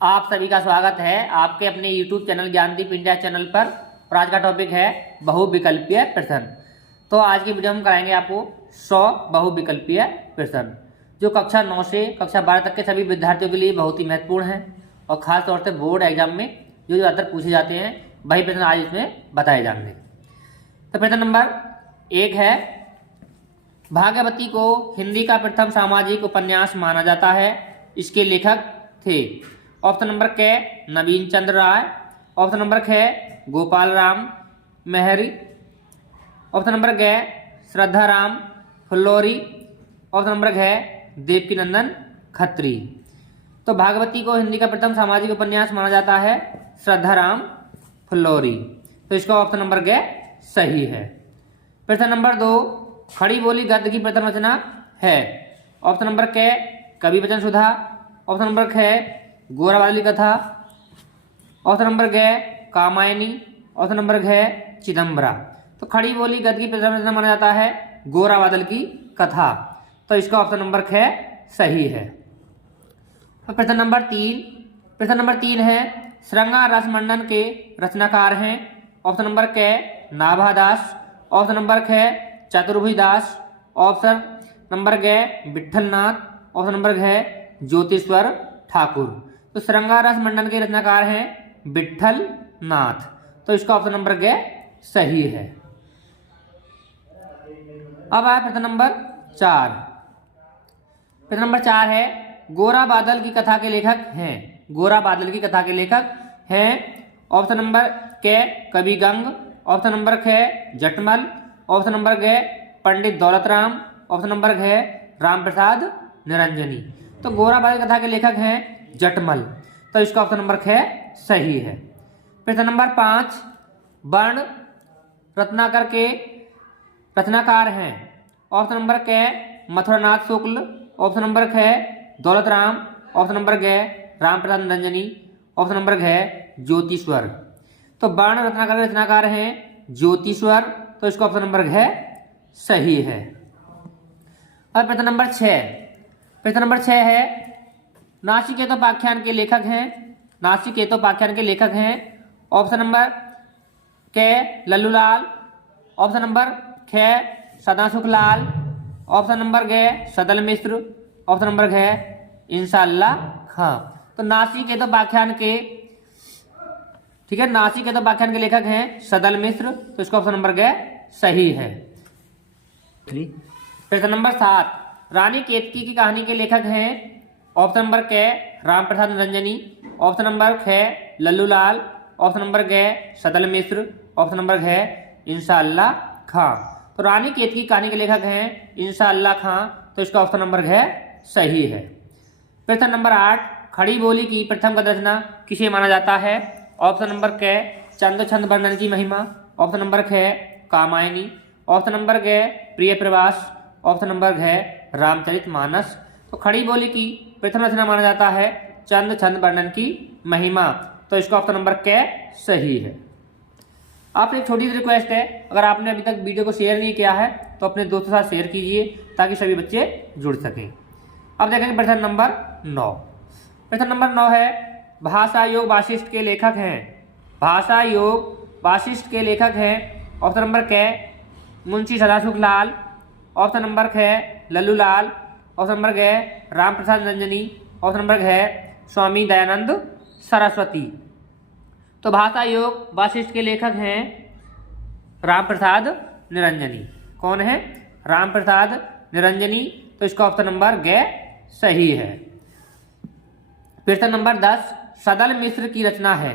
आप सभी का स्वागत है आपके अपने YouTube channel Gyandeep India channel पर। और आज का टॉपिक है बहुविकल्पीय प्रश्न। तो आज की वीडियो में कराएंगे आपको 100 बहुविकल्पीय प्रश्न जो कक्षा 9 से कक्षा 12 तक के सभी विद्यार्थियों के लिए बहुत ही महत्वपूर्ण है और खास तौर से बोर्ड एग्जाम में जो ज़्यादातर पूछे जाते हैं वही प्रश्न आज इसमें बताए जाएंगे। तो प्रश्न नंबर 1 है, भाग्यवती को हिंदी का प्रथम सामाजिक उपन्यास माना जाता है, इसके लेखक थे। ऑप्शन नंबर के नवीन चंद्र राय, ऑप्शन नंबर खे गोपाल राम मेहरी, ऑप्शन नंबर ग श्रद्धा राम फुल्लोरी, ऑप्शन नंबर घ देवकीनंदन खत्री। तो भागवती को हिंदी का प्रथम सामाजिक उपन्यास माना जाता है श्रद्धा राम फुल्लोरी, तो इसका ऑप्शन नंबर ग सही है। प्रश्न नंबर 2, खड़ी बोली गद्य की प्रथम रचना है। ऑप्शन नंबर के कवि वचन सुधा, ऑप्शन नंबर ख गोरावादली कथा, ऑप्शन नंबर ग कामायनी, ऑप्शन नंबर घ चिदम्बरा। तो खड़ी बोली गद्य की प्रथम रचना माना जाता है गोरावादल की कथा, तो इसका ऑप्शन नंबर ख सही है। प्रश्न नंबर 3 है, श्रृंगार रस मंडन के रचनाकार हैं। ऑप्शन नंबर के नाभादास, ऑप्शन नंबर ख चतुर्भुजदास, ऑप्शन नंबर ग विठलनाथ, ऑप्शन नंबर घ ज्योतिश्वर ठाकुर। तो श्रृंगार रस मंडन के रचनाकार हैं विठल नाथ, तो इसका ऑप्शन नंबर ग सही है। अब आए प्रश्न नंबर 4। प्रश्न नंबर 4 है, गोरा बादल की कथा के लेखक हैं। गोरा बादल की कथा के लेखक हैं। ऑप्शन नंबर के कवि गंग, ऑप्शन नंबर ख जटमल, ऑप्शन नंबर ग पंडित दौलत राम, ऑप्शन नंबर घ राम प्रसाद निरंजनी। तो गोरा बादल कथा के लेखक हैं जटमल, तो इसका ऑप्शन नंबर ख सही है। प्रश्न नंबर 5, वर्ण रत्नाकर के रचनाकार हैं। ऑप्शन नंबर के मथुरानाथ शुक्ल, ऑप्शन नंबर ख दौलत राम, ऑप्शन नंबर ग राम प्रसाद निरंजनी, ऑप्शन नंबर घ ज्योतिश्वर। तो वर्ण रत्नाकर के रचनाकार हैं ज्योतिश्वर, तो इसका ऑप्शन नंबर घ सही है। और प्रश्न नंबर 6 है, नाचिकेतोपाख्यान के लेखक हैं। नाचिकेतोपाख्यान के लेखक हैं। ऑप्शन नंबर के लल्लूलाल, ऑप्शन नंबर ख सदासुखलाल, ऑप्शन नंबर ग सदल मिश्र, ऑप्शन नंबर घ इंशाअल्लाह खां। तो नाचिकेतोपाख्यान के नाचिकेतोपाख्यान के लेखक हैं सदल मिश्र, तो इसका ऑप्शन नंबर ग सही है। प्रश्न नंबर 7, रानी केतकी की कहानी के लेखक हैं। ऑप्शन नंबर के राम प्रसाद निरंजनी, ऑप्शन नंबर ख लल्लूलाल, ऑप्शन नंबर ग सदल मिश्र, ऑप्शन नंबर घ इंशाअल्लाह खां। तो रानी केतकी की कहानी के लेखक हैं इंशाअल्लाह खां, तो इसका ऑप्शन नंबर घ सही है। प्रश्न नंबर 8, खड़ी बोली की प्रथम गद्य रचना किसे माना जाता है। ऑप्शन नंबर क चंद छंद वर्णन की महिमा, ऑप्शन नंबर ख कामायनी, ऑप्शन नंबर ग प्रिय प्रवास, ऑप्शन नंबर घ रामचरितमानस। तो खड़ी बोली की प्रथम रचना माना जाता है चंद छंद वर्णन की महिमा, तो इसका ऑप्शन नंबर क सही है। आपसे एक छोटी सी रिक्वेस्ट है, अगर आपने अभी तक वीडियो को शेयर नहीं किया है तो अपने दोस्तों के साथ शेयर कीजिए ताकि सभी बच्चे जुड़ सकें। अब देखेंगे प्रश्न नंबर 9। प्रश्न नंबर 9 है, भाषा योग वाशिष्ठ के लेखक हैं। भाषा योग वाशिष्ठ के लेखक हैं। ऑप्शन नंबर क मुंशी सदासुखलाल, ऑप्शन नंबर ख लल्लूलाल, ऑप्शन नंबर ग राम प्रसाद निरंजनी, ऑप्शन नंबर घ स्वामी दयानंद सरस्वती। तो भाषा योग वाशिष्ठ के लेखक हैं राम प्रसाद निरंजनी। कौन है? राम प्रसाद निरंजनी, तो इसका ऑप्शन नंबर ग सही है। प्रश्न नंबर 10, सदल मिश्र की रचना है।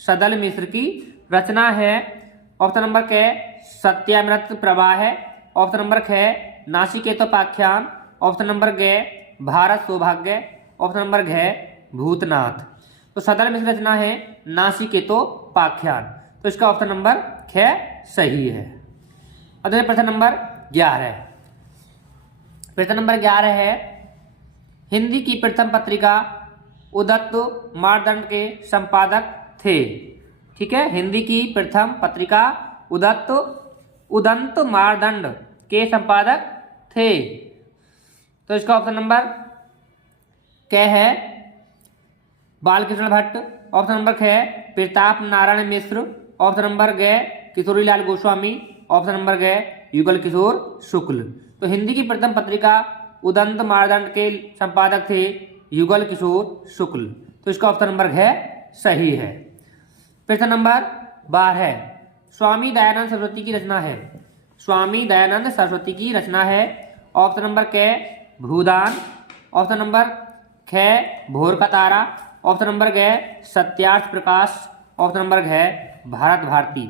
सदल मिश्र की रचना है। ऑप्शन नंबर के सत्यामृत प्रवाह है, ऑप्शन नंबर ख नाचिकेतोपाख्यान, ऑप्शन नंबर ग भारत सौभाग्य, ऑप्शन नंबर घ भूतनाथ। तो सदल मिश्र रचना है नाचिकेतोपाख्यान, तो इसका ऑप्शन नंबर ख सही है। अब देखिए प्रश्न नंबर 11। प्रश्न नंबर 11 है, हिंदी की प्रथम पत्रिका उदत्त मारदंड के संपादक थे। ठीक है, हिंदी की प्रथम पत्रिका उदंत मारदंड के संपादक थे, तो इसका ऑप्शन नंबर क्या है बालकृष्ण भट्ट। ऑप्शन नंबर ख प्रताप नारायण मिश्र। ऑप्शन नंबर ग किशोरीलाल गोस्वामी। ऑप्शन नंबर ग युगल किशोर शुक्ल। तो हिंदी की प्रथम पत्रिका उदंत मानदंड के संपादक थे युगल किशोर शुक्ल। तो इसका ऑप्शन नंबर घ सही है। प्रश्न नंबर 12 स्वामी दयानंद सरस्वती की रचना है। स्वामी दयानंद सरस्वती की रचना है। ऑप्शन नंबर क भूदान। ऑप्शन नंबर ख भोर का तारा। ऑप्शन नंबर ग सत्यार्थ प्रकाश। ऑप्शन नंबर घ भारत भारती।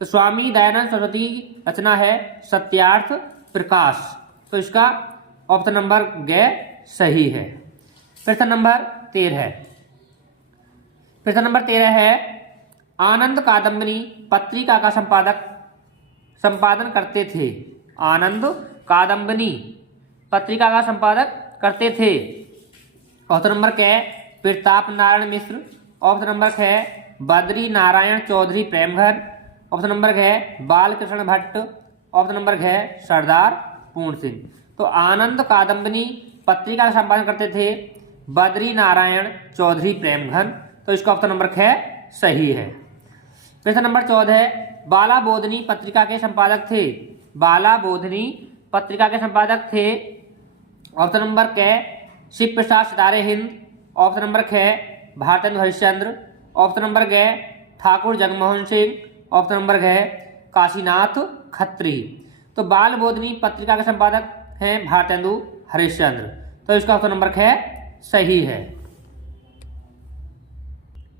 तो स्वामी दयानंद सरस्वती की रचना है सत्यार्थ प्रकाश। तो इसका ऑप्शन नंबर ग सही है। प्रश्न नंबर 13 प्रश्न नंबर 13 है आनंद कादम्बनी पत्रिका का संपादन करते थे। आनंद कादम्बनी पत्रिका का संपादक करते थे। ऑप्शन नंबर क प्रताप नारायण मिश्र। ऑप्शन नंबर ख बद्री नारायण चौधरी प्रेमघर। ऑप्शन नंबर घ बालकृष्ण भट्ट। ऑप्शन नंबर घ सरदार पूर्ण सिंह। तो आनंद कादम्बनी पत्रिका का संपादन करते थे बद्री नारायण चौधरी प्रेमघन। तो इसका ऑप्शन नंबर ख सही है। प्रश्न नंबर 14 बाला बोधनी पत्रिका के संपादक थे। बाला बोधनी पत्रिका के संपादक थे। ऑप्शन नंबर क शिव प्रसाद सितारे हिंद। ऑप्शन नंबर ख भारतेंदु हरिश्चंद्र। ऑप्शन नंबर ग ठाकुर जगमोहन सिंह। ऑप्शन नंबर घ काशीनाथ खत्री। तो बाल बोधनी पत्रिका के संपादक हैं भारतेंदु हरिश्चंद्र। तो इसका ऑप्शन नंबर ख सही है।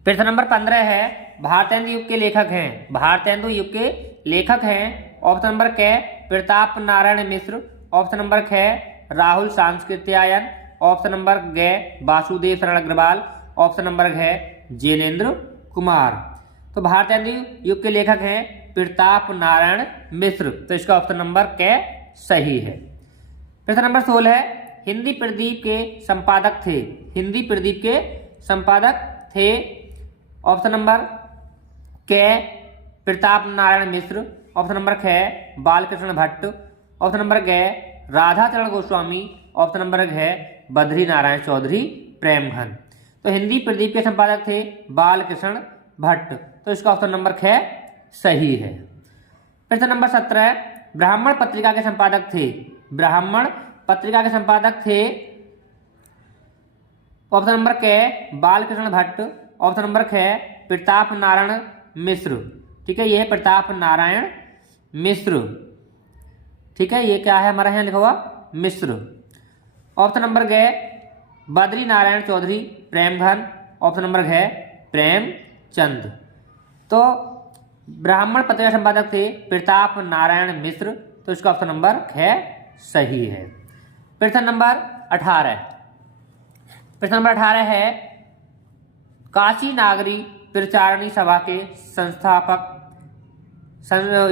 प्रश्न नंबर 15 है भारतेंदु युग के लेखक हैं। भारतेंदु युग के लेखक हैं। ऑप्शन नंबर क प्रताप नारायण मिश्र। ऑप्शन नंबर ख राहुल सांस्कृत्यायन। ऑप्शन नंबर ग वासुदेव शरण अग्रवाल। ऑप्शन नंबर घ जैनेन्द्र कुमार। तो भारतेंदु युग के लेखक हैं प्रताप नारायण मिश्र। तो इसका ऑप्शन नंबर क सही है। प्रश्न नंबर 16 हिंदी प्रदीप के संपादक थे। हिंदी प्रदीप के संपादक थे। ऑप्शन नंबर क प्रताप नारायण मिश्र। ऑप्शन नंबर ख बालकृष्ण भट्ट। ऑप्शन नंबर ग राधा चरण गोस्वामी। ऑप्शन नंबर घ बद्री नारायण चौधरी प्रेमघन। तो हिंदी प्रदीप के संपादक थे बालकृष्ण भट्ट। तो इसका ऑप्शन नंबर ख सही है। प्रश्न नंबर 17 ब्राह्मण पत्रिका के संपादक थे। ब्राह्मण पत्रिका के संपादक थे। ऑप्शन नंबर क बालकृष्ण भट्ट। ऑप्शन नंबर ख प्रताप नारायण मिश्र। ठीक है, ये है प्रताप नारायण मिश्र। ठीक है, ये क्या है हमारा यहाँ लिखा हुआ मिश्र। ऑप्शन नंबर ग बद्री नारायण चौधरी प्रेमघन। ऑप्शन नंबर घ प्रेमचंद। तो ब्राह्मण पत्रिका संपादक थे प्रताप नारायण मिश्र। तो इसका ऑप्शन नंबर ख सही है। प्रश्न नंबर 18 प्रश्न नंबर 18 है काशी नागरी प्रचारणी सभा के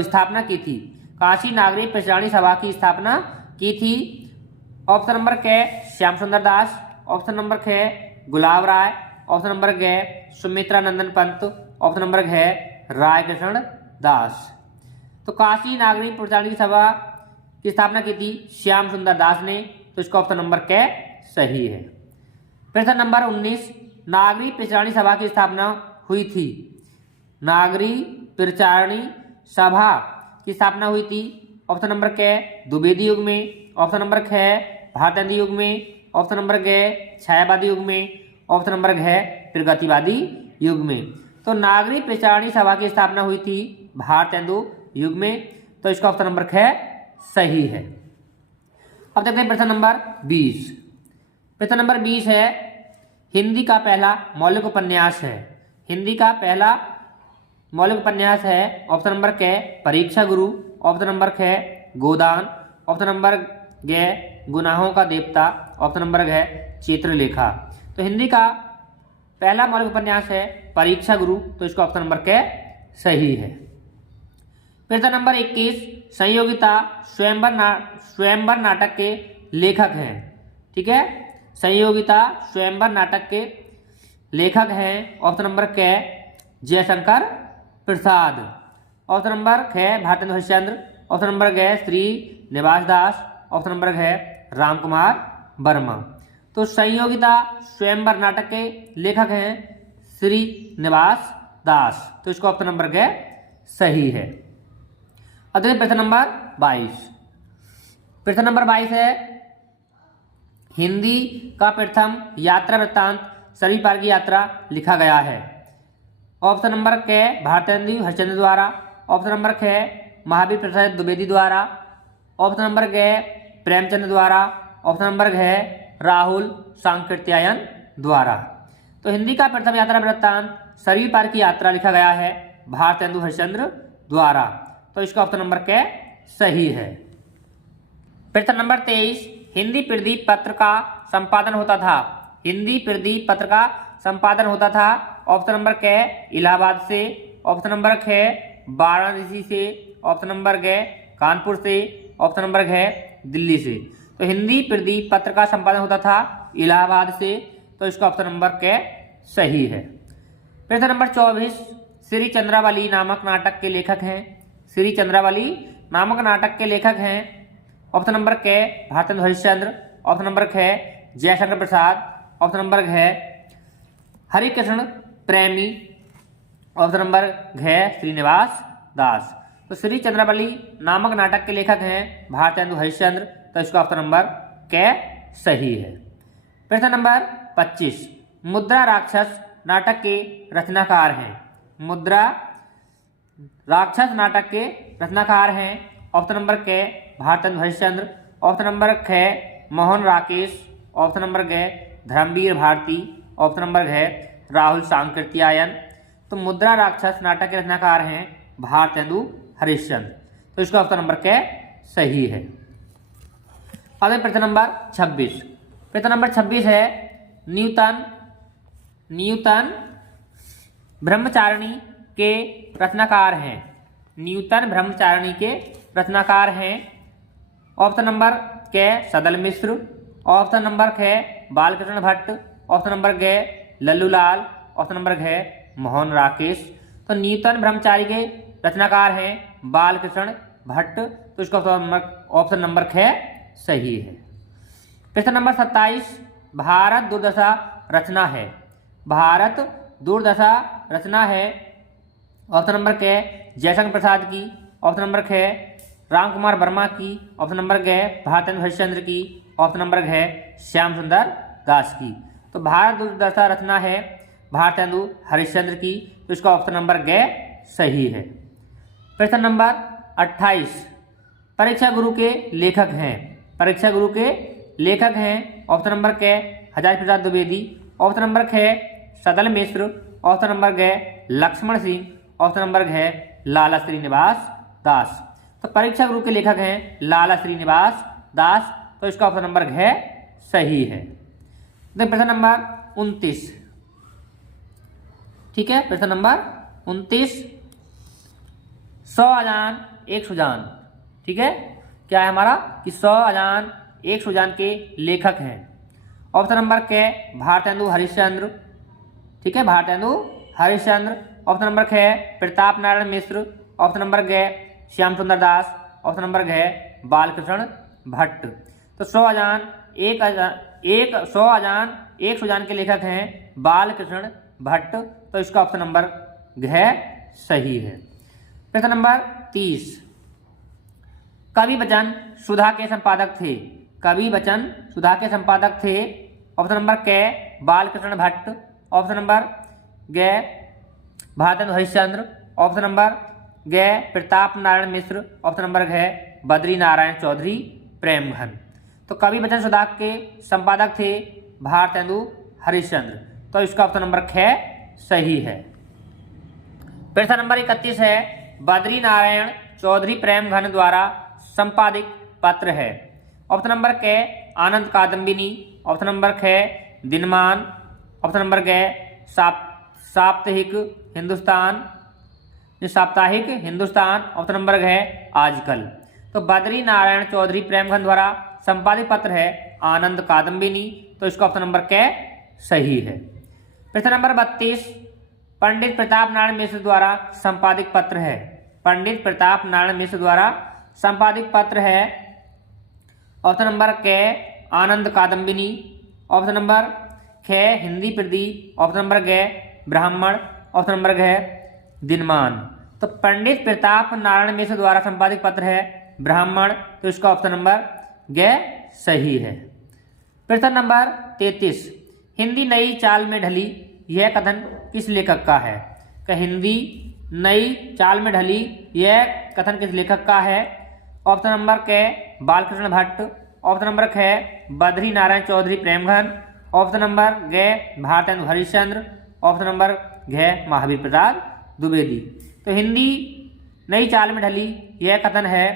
स्थापना की थी। काशी नागरी प्रचारणी सभा की स्थापना की थी। ऑप्शन नंबर क श्याम सुंदर दास। ऑप्शन नंबर ख गुलाब राय। ऑप्शन नंबर ग सुमित्रा नंदन पंत। ऑप्शन नंबर घ राय कृष्ण दास। तो काशी नागरी प्रचारणी सभा की स्थापना की थी श्याम सुंदर दास ने। तो इसका ऑप्शन नंबर क सही है। प्रश्न नंबर 19 नागरी प्रचारणी सभा की स्थापना हुई थी। नागरी प्रचारणी सभा की स्थापना हुई थी। ऑप्शन नंबर क द्विवेदी युग में। ऑप्शन नंबर ख भारतेंदु युग में। ऑप्शन नंबर ग छायावादी युग में। ऑप्शन नंबर घ प्रगतिवादी युग में। तो नागरी प्रचारणी सभा की स्थापना हुई थी भारतेंदु युग में। तो इसका ऑप्शन नंबर ख सही है। अब देखते हैं प्रश्न नंबर 20। प्रश्न नंबर 20 है हिंदी का पहला मौलिक उपन्यास है। हिंदी का पहला मौलिक उपन्यास है। ऑप्शन नंबर क परीक्षा गुरु। ऑप्शन नंबर ख गोदान। ऑप्शन नंबर ग गुनाहों का देवता। ऑप्शन नंबर घ चित्रलेखा। तो हिंदी का पहला मौलिक उपन्यास है परीक्षा गुरु। तो इसका ऑप्शन नंबर क सही है। प्रश्न नंबर 21 संयोगिता स्वयंवर नाटक के लेखक हैं। ठीक है, संयोगिता स्वयंवर नाटक के लेखक हैं। ऑप्शन नंबर क जयशंकर प्रसाद। ऑप्शन नंबर ख भारतेंदु हरिश्चंद्र। ऑप्शन नंबर ग श्री निवास दास। ऑप्शन नंबर घ राम कुमार वर्मा। तो संयोगिता स्वयंवर नाटक के लेखक हैं श्रीनिवास दास। तो इसका ऑप्शन नंबर ग सही है। अगले प्रश्न नंबर 22। प्रश्न नंबर 22 है हिंदी का प्रथम यात्रा वृत्तांत सभी पार की यात्रा लिखा गया है। ऑप्शन नंबर क भारतेंदु हरिश्चंद्र द्वारा, ऑप्शन नंबर ख महावीर प्रसाद द्विवेदी द्वारा, ऑप्शन नंबर ग प्रेमचंद द्वारा, ऑप्शन नंबर घ राहुल सांकृत्यायन द्वारा। तो हिंदी का प्रथम यात्रा वृत्तांत सरयू पार की यात्रा लिखा गया है भारतेंदु हरिश्चंद्र द्वारा। तो इसका ऑप्शन नंबर क सही है। प्रश्न नंबर 23 हिंदी प्रदीप पत्र का संपादन होता था। हिंदी प्रदीप पत्र का संपादन होता था ऑप्शन नंबर क इलाहाबाद से, ऑप्शन नंबर ख वाराणसी से, ऑप्शन नंबर ग कानपुर से, ऑप्शन नंबर घ दिल्ली से। तो हिंदी प्रदीप पत्र का संपादन होता था इलाहाबाद से। तो इसका ऑप्शन नंबर क सही है। प्रश्न नंबर 24 श्री चंद्रावली नामक नाटक के लेखक हैं। श्री चंद्रावली नामक नाटक के लेखक हैं ऑप्शन नंबर क भारतेंदु हरिश्चंद्र, ऑप्शन नंबर ख जयशंकर प्रसाद, ऑप्शन नंबर घ हरिकृष्ण प्रेमी, ऑप्शन नंबर घ श्रीनिवास दास। तो श्री चंद्रावली नामक नाटक के लेखक हैं भारतेंदु हरिश्चंद्र। तो इसका ऑप्शन नंबर क सही है। प्रश्न नंबर 25 मुद्रा राक्षस नाटक के रचनाकार हैं। मुद्रा राक्षस नाटक के रचनाकार हैं ऑप्शन नंबर क भारतेंदु हरिश्चंद्र, ऑप्शन नंबर ख मोहन राकेश, ऑप्शन नंबर ग धर्मवीर भारती, ऑप्शन नंबर घ राहुल सांकृत्यायन। तो मुद्रा राक्षस नाटक के रचनाकार हैं भारतेंदु हरिश्चंद्र। तो इसका ऑप्शन नंबर क सही है। अगले प्रश्न नंबर 26। प्रश्न नंबर 26 है न्यूटन ब्रह्मचारिणी के रचनाकार हैं। न्यूटन ब्रह्मचारिणी के रचनाकार हैं ऑप्शन नंबर क सदल मिश्र, ऑप्शन नंबर ख बालकृष्ण भट्ट, ऑप्शन नंबर ग लल्लूलाल, ऑप्शन नंबर घ मोहन राकेश। तो न्यूटन ब्रह्मचारी के रचनाकार हैं बालकृष्ण भट्ट। तो इसका ऑप्शन नंबर ख सही है। प्रश्न नंबर 27 भारत दुर्दशा रचना है। भारत दुर्दशा रचना है ऑप्शन नंबर क जयशंकर प्रसाद की, ऑप्शन नंबर ख राम कुमार वर्मा की, ऑप्शन नंबर ग भारतेंदु हरिश्चंद्र की, ऑप्शन नंबर घ श्याम सुंदर दास की। तो भारत दुर्दशा रचना है भारतेंदु हरिश्चंद्र की। तो इसका ऑप्शन नंबर ग सही है। प्रश्न नंबर 28 परीक्षा गुरु के लेखक हैं। परीक्षा गुरु के लेखक हैं ऑप्शन नंबर क हजारी प्रसाद द्विवेदी, ऑप्शन नंबर ख सदल मिश्र, ऑप्शन नंबर ग लक्ष्मण सिंह, ऑप्शन नंबर घ लाला श्रीनिवास दास। तो परीक्षा गुरु के लेखक हैं लाला श्रीनिवास दास। तो इसका ऑप्शन नंबर घ सही है। प्रश्न नंबर 29। ठीक है, प्रश्न नंबर 29 100 अजान एक सुजान। ठीक है, क्या है हमारा कि 100 अजान एक सुजान के लेखक हैं ऑप्शन नंबर क भारतेंदु हरिश्चंद्र। ठीक है, भारतेंदु हरिश्चंद्र, ऑप्शन नंबर ख प्रताप नारायण मिश्र, ऑप्शन नंबर ग श्याम सुंदर दास, ऑप्शन नंबर घ बालकृष्ण भट्ट। तो 100 अजान एक सुजान के लेखक हैं बालकृष्ण भट्ट। तो इसका ऑप्शन नंबर घ सही है। प्रश्न नंबर 30 कवि वचन सुधा के संपादक थे। कवि वचन सुधा के संपादक थे ऑप्शन नंबर क बालकृष्ण भट्ट, ऑप्शन नंबर ग भारतेंदु हरिश्चंद्र, ऑप्शन नंबर ग प्रताप नारायण मिश्र, ऑप्शन नंबर घ बद्री नारायण चौधरी प्रेमघन। तो कवि वचन सुधा के संपादक थे भारतेंदु हरिश्चंद्र। तो इसका ऑप्शन नंबर ख सही है। प्रश्न नंबर 31 है बद्री नारायण चौधरी प्रेमघन द्वारा संपादित पत्र है। ऑप्शन नंबर क आनंद कादम्बिनी, ऑप्शन नंबर ख दिनमान, ऑप्शन नंबर ग साप्ताहिक हिंदुस्तान, ऑप्शन नंबर घ आजकल। तो बद्री नारायण चौधरी प्रेमघन द्वारा संपादित पत्र है आनंद कादम्बिनी। तो इसका ऑप्शन नंबर क सही है। प्रश्न नंबर 32 पंडित प्रताप नारायण मिश्र द्वारा संपादित पत्र है। पंडित प्रताप नारायण मिश्र द्वारा संपादित पत्र है ऑप्शन नंबर क आनंद कादम्बिनी, ऑप्शन नंबर ख हिंदी प्रदीप, ऑप्शन नंबर ग ब्राह्मण, ऑप्शन नंबर घ दिनमान। तो पंडित प्रताप नारायण मिश्र द्वारा संपादित पत्र है ब्राह्मण, तो इसका ऑप्शन नंबर ग सही है। प्रश्न नंबर 33, हिंदी नई चाल में ढली, यह कथन किस लेखक का है? कि हिंदी नई चाल में ढली, यह कथन किस लेखक का है? ऑप्शन नंबर क बालकृष्ण भट्ट, ऑप्शन नंबर ख बद्री नारायण चौधरी प्रेमघन, ऑप्शन नंबर ग भारतेंदु हरिश्चंद्र, ऑप्शन नंबर घ महावीर प्रसाद द्विवेदी। तो हिंदी नई चाल में ढली, यह कथन है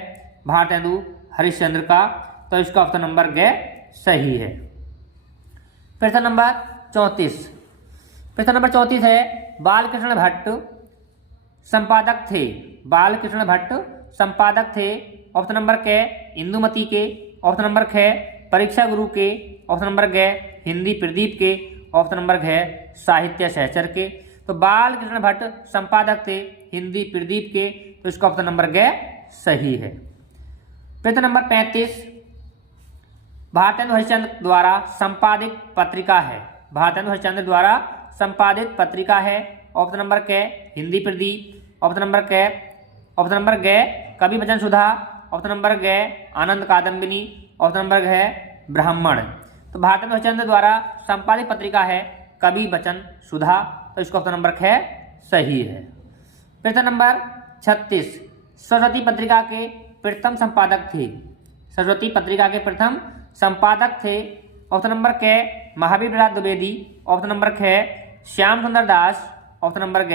भारतेंदु हरिश्चंद्र का, तो इसका ऑप्शन नंबर ग सही है। प्रश्न नंबर 34, प्रश्न नंबर 34 है बालकृष्ण भट्ट संपादक थे, बालकृष्ण भट्ट संपादक थे, ऑप्शन नंबर क इंदुमती के, ऑप्शन नंबर ख परीक्षा गुरु के, ऑप्शन नंबर ग हिंदी प्रदीप के, ऑप्शन नंबर घ साहित्य सहचर के। तो बालकृष्ण भट्ट संपादक थे हिंदी प्रदीप के, तो इसका ऑप्शन नंबर ग सही है। प्रश्न नंबर 35, भारतेंदु हरिश्चंद्र द्वारा संपादित पत्रिका है, भारतेंदु हरिश्चंद्र द्वारा संपादित पत्रिका है, ऑप्शन नंबर क हिंदी प्रदीप, ऑप्शन नंबर ग कवि वचन सुधा, ऑप्शन नंबर ग आनंद कादम्बिनी, ऑप्शन नंबर घ ब्राह्मण। तो भारतेंदु हरिश्चंद्र द्वारा संपादित पत्रिका है कवि वचन सुधा, तो इसका ऑप्शन नंबर ख सही है। प्रश्न नंबर 36, सरस्वती पत्रिका के प्रथम संपादक थे, सरस्वती पत्रिका के प्रथम संपादक थे, ऑप्शन नंबर क महावीर प्रसाद द्विवेदी, ऑप्शन नंबर ख श्याम सुंदर दास, ऑप्शन नंबर ग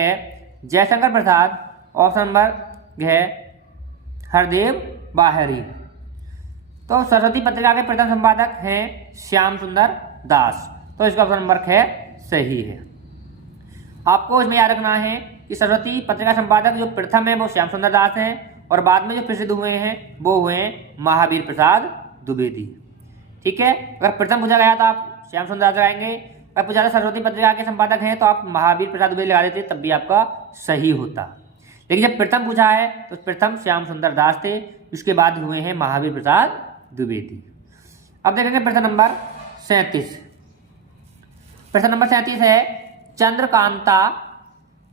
जयशंकर प्रसाद, ऑप्शन नंबर घ हरदेव बाहरी। तो सरस्वती पत्रिका के प्रथम संपादक हैं श्याम सुंदर दास, तो इसका ऑप्शन नंबर ख सही है। आपको इसमें याद रखना है कि सरस्वती पत्रिका संपादक जो प्रथम है वो श्याम सुंदर दास हैं, और बाद में जो प्रसिद्ध हुए हैं वो हुए हैं महावीर प्रसाद द्विवेदी। ठीक है, अगर प्रथम पूछा गया तो आप श्याम सुंदर दास लगाएंगे, अगर पूछा था सरस्वती पत्रिका के संपादक हैं तो आप महावीर प्रसाद द्विवेदी लगा देते, तब भी आपका सही होता। लेकिन जब प्रथम पूछा है तो प्रथम श्याम सुंदर दास थे, उसके बाद हुए हैं महावीर प्रसाद द्विवेदी। अब देखेंगे प्रश्न नंबर 37, प्रश्न नंबर 37 है चंद्रकांता,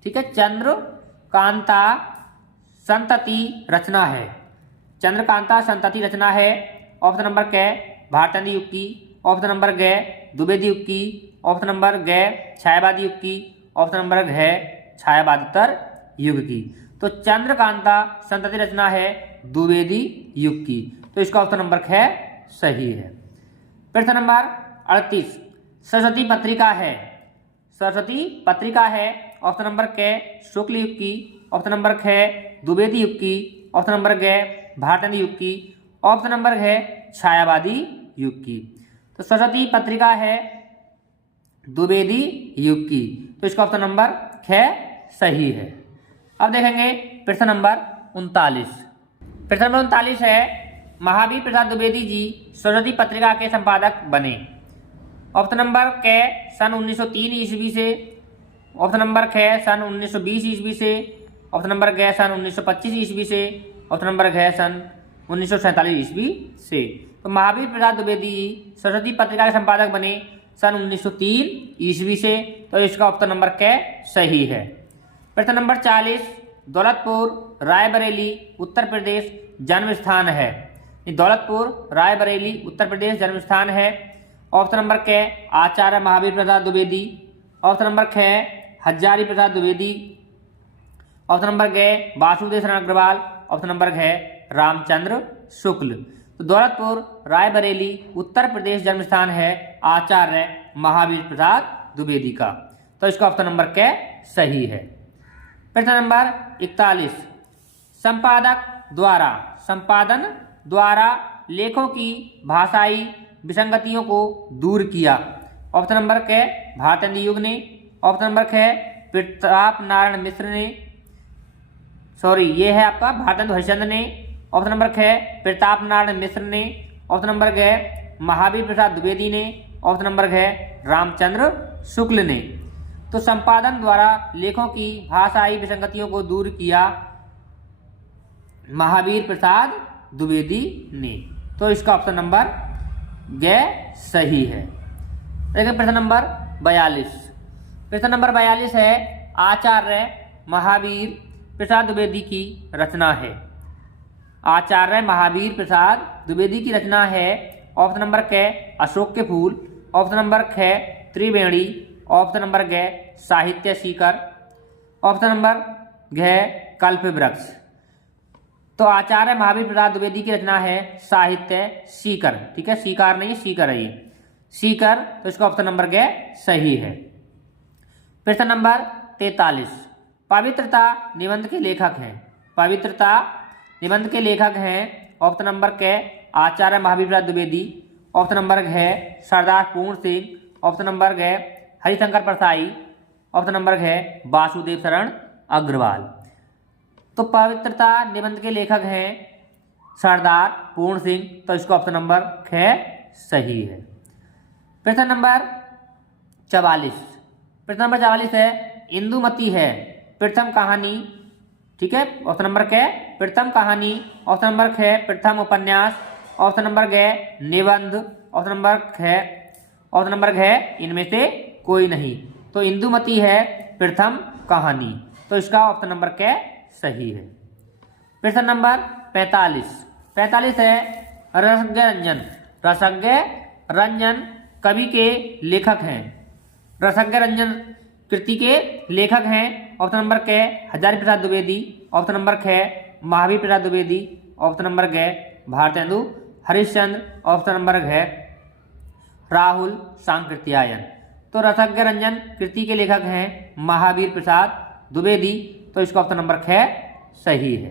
ठीक है, चंद्रकांता संतति रचना है, चंद्रकांता संतति रचना है, ऑप्शन नंबर क भारतेंदु युग की, ऑप्शन नंबर ग द्विवेदी युग की, ऑप्शन नंबर ग छायावादी युग की, ऑप्शन नंबर घ छायावादोत्तर युग की। तो चंद्रकांता संतति रचना है द्विवेदी युग की, तो इसका ऑप्शन नंबर ख सही है। प्रश्न नंबर 38, सरस्वती पत्रिका है, सरस्वती पत्रिका है, ऑप्शन नंबर क शुक्ल युग की, ऑप्शन नंबर ख द्विवेदी युग की, ऑप्शन नंबर ग भारतेंदु युग की, ऑप्शन नंबर घ छायावादी युग की। तो सरस्वती पत्रिका है द्विवेदी युग की, तो इसका ऑप्शन नंबर ख सही है। अब देखेंगे प्रश्न नंबर 39, प्रश्न नंबर 39 है महावीर प्रसाद द्विवेदी जी सरस्वती पत्रिका के संपादक बने, ऑप्शन नंबर क सन 1903 ईस्वी से, ऑप्शन नंबर ख सन 1920 ईस्वी से, ऑप्शन नंबर ग सन 1925 ईस्वी से, ऑप्शन नंबर घ सन 1947 ईस्वी से। तो महावीर प्रसाद द्विवेदी सरस्वती पत्रिका के संपादक बने सन 1903 ईस्वी से, तो इसका ऑप्शन नंबर क सही है। प्रश्न नंबर 40, दौलतपुर रायबरेली उत्तर प्रदेश जन्म स्थान है, दौलतपुर रायबरेली उत्तर प्रदेश जन्म स्थान है, ऑप्शन नंबर क आचार्य महावीर प्रसाद द्विवेदी, ऑप्शन नंबर ख हजारी प्रसाद द्विवेदी, ऑप्शन नंबर ग वासुदेव शरण अग्रवाल, ऑप्शन नंबर घ रामचंद्र शुक्ल। तो दौलतपुर रायबरेली उत्तर प्रदेश जन्म स्थान है आचार्य महावीर प्रसाद द्विवेदी का, तो इसका ऑप्शन नंबर क सही है। प्रश्न नंबर 41, संपादन द्वारा लेखों की भाषाई विसंगतियों को दूर किया, ऑप्शन नंबर क भारतेंदु युग ने, ऑप्शन नंबर ख प्रताप नारायण मिश्र ने, सॉरी ये है आपका भारतेंदु हरिश्चंद्र ने, ऑप्शन नंबर ख प्रताप नारायण मिश्र ने, ऑप्शन नंबर घ महावीर प्रसाद द्विवेदी ने, ऑप्शन नंबर घ रामचंद्र शुक्ल ने। तो संपादन द्वारा लेखों की भाषाई विसंगतियों को दूर किया महावीर प्रसाद द्विवेदी ने, तो इसका ऑप्शन नंबर ग सही है। देखिए प्रश्न नंबर 42। प्रश्न नंबर 42 है आचार्य महावीर प्रसाद द्विवेदी की रचना है। आचार्य महावीर प्रसाद द्विवेदी की रचना है। ऑप्शन नंबर क अशोक के फूल, ऑप्शन नंबर ख त्रिवेणी, ऑप्शन नंबर ग साहित्य सीकर, ऑप्शन नंबर घ कल्प वृक्ष। तो आचार्य महावीर प्रसाद द्विवेदी की रचना है साहित्य सीकर। ठीक है, सीकार नहीं सीकर है ये, सीकर। तो इसका ऑप्शन नंबर ग सही है। प्रश्न नंबर 43। पवित्रता निबंध के लेखक हैं। पवित्रता निबंध के लेखक हैं ऑप्शन नंबर क आचार्य महावीर प्रसाद द्विवेदी, ऑप्शन नंबर घ सरदार पूर्ण सिंह, ऑप्शन नंबर घ हरिशंकर परसाई, ऑप्शन नंबर घ वासुदेव शरण अग्रवाल। तो पवित्रता निबंध के लेखक हैं सरदार पूर्ण सिंह। तो इसका ऑप्शन नंबर ख सही है। प्रश्न नंबर 44। प्रश्न नंबर 44 है इंदुमती है प्रथम कहानी। ठीक है, ऑप्शन नंबर क प्रथम कहानी, ऑप्शन नंबर ख प्रथम उपन्यास, ऑप्शन नंबर ग निबंध, ऑप्शन नंबर घ इनमें से कोई नहीं। तो इंदुमती है प्रथम कहानी। तो इसका ऑप्शन नंबर क सही है। प्रश्न नंबर 45। 45 है रसज्ञ रंजन। रसज्ञ रंजन कवि के लेखक हैं। रसज्ञ रंजन कृति के लेखक हैं ऑप्शन नंबर क हजारी प्रसाद द्विवेदी, ऑप्शन नंबर ख महावीर प्रसाद द्विवेदी, ऑप्शन नंबर घ भारतेंदु हरिश्चंद्र, ऑप्शन नंबर घ राहुल सांकृत्यायन। तो रसज्ञ रंजन कृति के लेखक हैं महावीर प्रसाद द्विवेदी। तो इसका ऑप्शन नंबर ख सही है।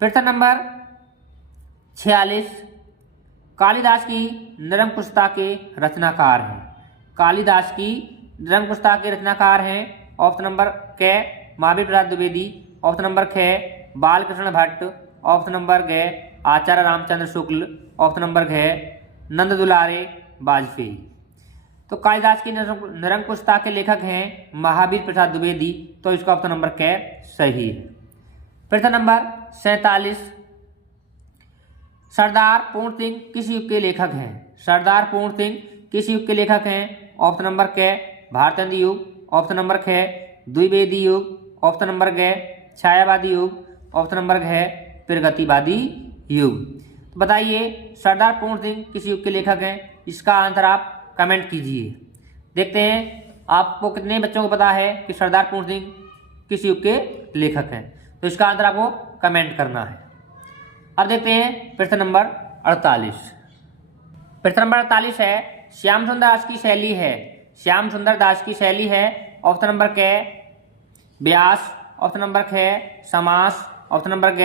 प्रश्न नंबर 46। कालिदास की नरम पुस्ता के रचनाकार हैं। कालिदास की नरम पुस्ता के रचनाकार हैं ऑप्शन नंबर क महावीर प्रसाद द्विवेदी, ऑप्शन नंबर ख बालकृष्ण भट्ट, ऑप्शन नंबर घ आचार्य रामचंद्र शुक्ल, ऑप्शन नंबर घ नंद दुलारे वाजपेयी। तो कालिदास की नरम पुस्ता के लेखक हैं महावीर प्रसाद द्विवेदी। तो इसका ऑप्शन नंबर क सही है। प्रश्न नंबर 47। सरदार पूर्ण सिंह किस युग के लेखक हैं। सरदार पूर्ण सिंह किस युग के लेखक हैं। ऑप्शन नंबर क भारतेंदु युग, ऑप्शन नंबर ख द्विवेदी युग, ऑप्शन नंबर घ छायावादी युग, ऑप्शन नंबर घ प्रगतिवादी युग। तो बताइए सरदार पूर्ण सिंह किस युग के लेखक हैं। इसका आंसर आप कमेंट कीजिए। देखते हैं आपको कितने बच्चों को पता है कि सरदार पूर्ण सिंह किस युग के लेखक हैं। तो इसका आंसर आपको कमेंट करना है। अब देखते हैं प्रश्न नंबर 48। प्रश्न नंबर 48 है श्याम सुंदर दास की शैली है। श्याम सुंदर दास की शैली है ऑप्शन नंबर क व्यास, ऑप्शन नंबर ख समास, ऑप्शन नंबर ग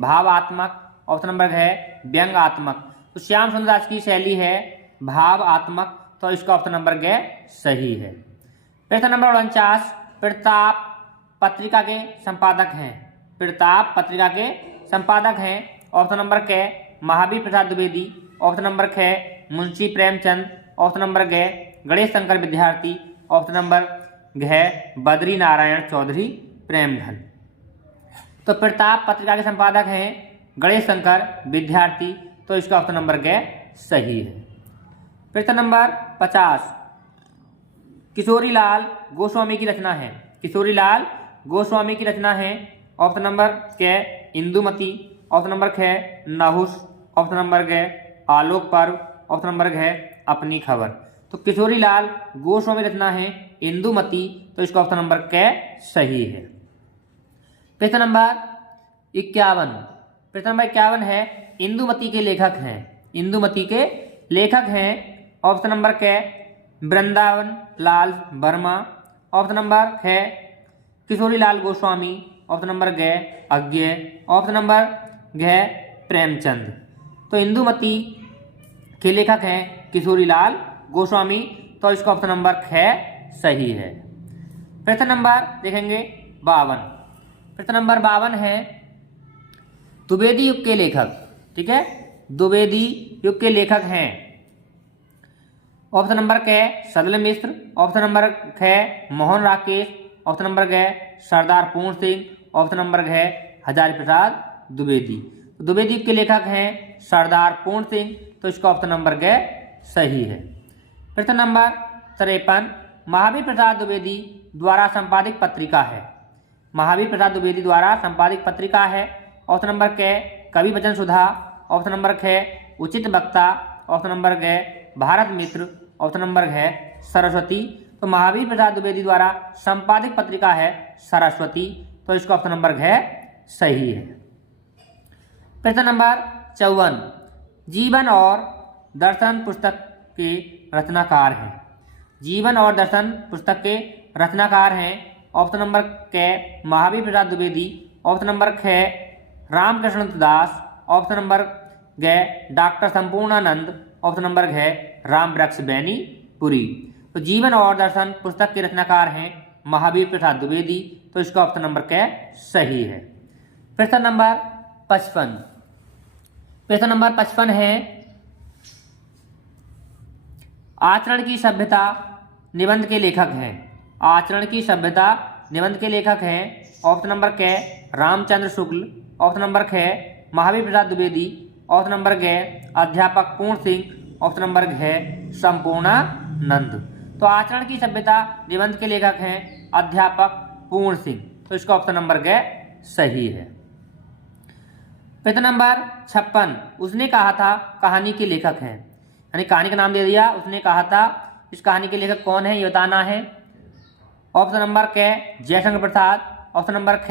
भावात्मक, ऑप्शन नंबर घ व्यंग्यात्मक। तो श्याम सुंदर दास की शैली है भावात्मक। तो इसका ऑप्शन नंबर ग सही है। प्रश्न नंबर 49। प्रताप पत्रिका के संपादक हैं। प्रताप पत्रिका के संपादक हैं ऑप्शन नंबर क महावीर प्रसाद द्विवेदी, ऑप्शन नंबर ख मुंशी प्रेमचंद, ऑप्शन नंबर घ गणेश शंकर विद्यार्थी, ऑप्शन नंबर घ बद्री नारायण चौधरी प्रेमधन। तो प्रताप पत्रिका के संपादक हैं गणेश शंकर विद्यार्थी। तो इसका ऑप्शन नंबर घ सही है। प्रश्न नंबर 50। किशोरीलाल गोस्वामी की रचना है। किशोरीलाल गोस्वामी की रचना है ऑप्शन नंबर क इंदुमती, ऑप्शन नंबर ख नहुस, ऑप्शन नंबर घ आलोक पर्व, ऑप्शन नंबर घ अपनी खबर। तो किशोरीलाल गोस्वामी रचना है इंदुमती। तो इसका ऑप्शन नंबर क सही है। प्रश्न नंबर 51। प्रश्न नंबर 51 है इंदुमती के लेखक हैं। इंदुमती के लेखक हैं ऑप्शन नंबर क वृंदावन लाल वर्मा, ऑप्शन नंबर ख किशोरीलाल गोस्वामी, ऑप्शन नंबर घ अज्ञे, ऑप्शन नंबर घ प्रेमचंद। तो इंदुमती के लेखक हैं किशोरीलाल गोस्वामी। तो इसका ऑप्शन नंबर ख सही है। प्रश्न नंबर देखेंगे 52। प्रश्न नंबर 52 है द्विवेदी युग के लेखक। ठीक है, द्विवेदी युग के लेखक हैं ऑप्शन नंबर क सदल मिश्र, ऑप्शन नंबर ख मोहन राकेश, ऑप्शन नंबर घ सरदार पूर्ण सिंह, ऑप्शन नंबर घ हजारी प्रसाद द्विवेदी। द्विवेदी के लेखक हैं सरदार पूर्ण सिंह। तो इसका ऑप्शन नंबर घ सही है। प्रश्न नंबर 53 महावीर प्रसाद द्विवेदी द्वारा संपादित पत्रिका है। महावीर प्रसाद द्विवेदी द्वारा संपादित पत्रिका है। ऑप्शन नंबर क कवि वचन सुधा, ऑप्शन नंबर ख उचित वक्ता, ऑप्शन नंबर ग भारत मित्र, ऑप्शन नंबर घ सरस्वती। तो महावीर प्रसाद द्विवेदी द्वारा संपादित पत्रिका है सरस्वती, तो इसका ऑप्शन नंबर घ सही है। प्रश्न नंबर 54 जीवन और दर्शन पुस्तक के रचनाकार हैं। जीवन और दर्शन पुस्तक के रचनाकार हैं। ऑप्शन नंबर क महावीर प्रसाद द्विवेदी, ऑप्शन नंबर ख रामकृष्ण दास, ऑप्शन नंबर ग डॉक्टर संपूर्णानंद, ऑप्शन नंबर घ राम वृक्ष बैनी पुरी। तो जीवन और दर्शन पुस्तक के रचनाकार हैं महावीर प्रसाद द्विवेदी, तो इसका ऑप्शन नंबर क सही है। प्रश्न नंबर 55 प्रश्न नंबर 55 है आचरण की सभ्यता निबंध के लेखक हैं। आचरण की सभ्यता निबंध के लेखक हैं। ऑप्शन नंबर क रामचंद्र शुक्ल, ऑप्शन नंबर ख महावीर प्रसाद द्विवेदी, ऑप्शन नंबर ग अध्यापक पूर्ण सिंह, ऑप्शन नंबर घ संपूर्णानंद। तो आचरण की सभ्यता निबंध के लेखक हैं अध्यापक पूर्ण सिंह, तो इसका ऑप्शन नंबर ग सही है। प्रश्न नंबर 56 उसने कहा था कहानी के लेखक हैं, यानी कहानी का नाम दे दिया, उसने कहा था, इस कहानी के लेखक कौन है ये बताना है। ऑप्शन नंबर क जयशंकर प्रसाद, ऑप्शन नंबर ख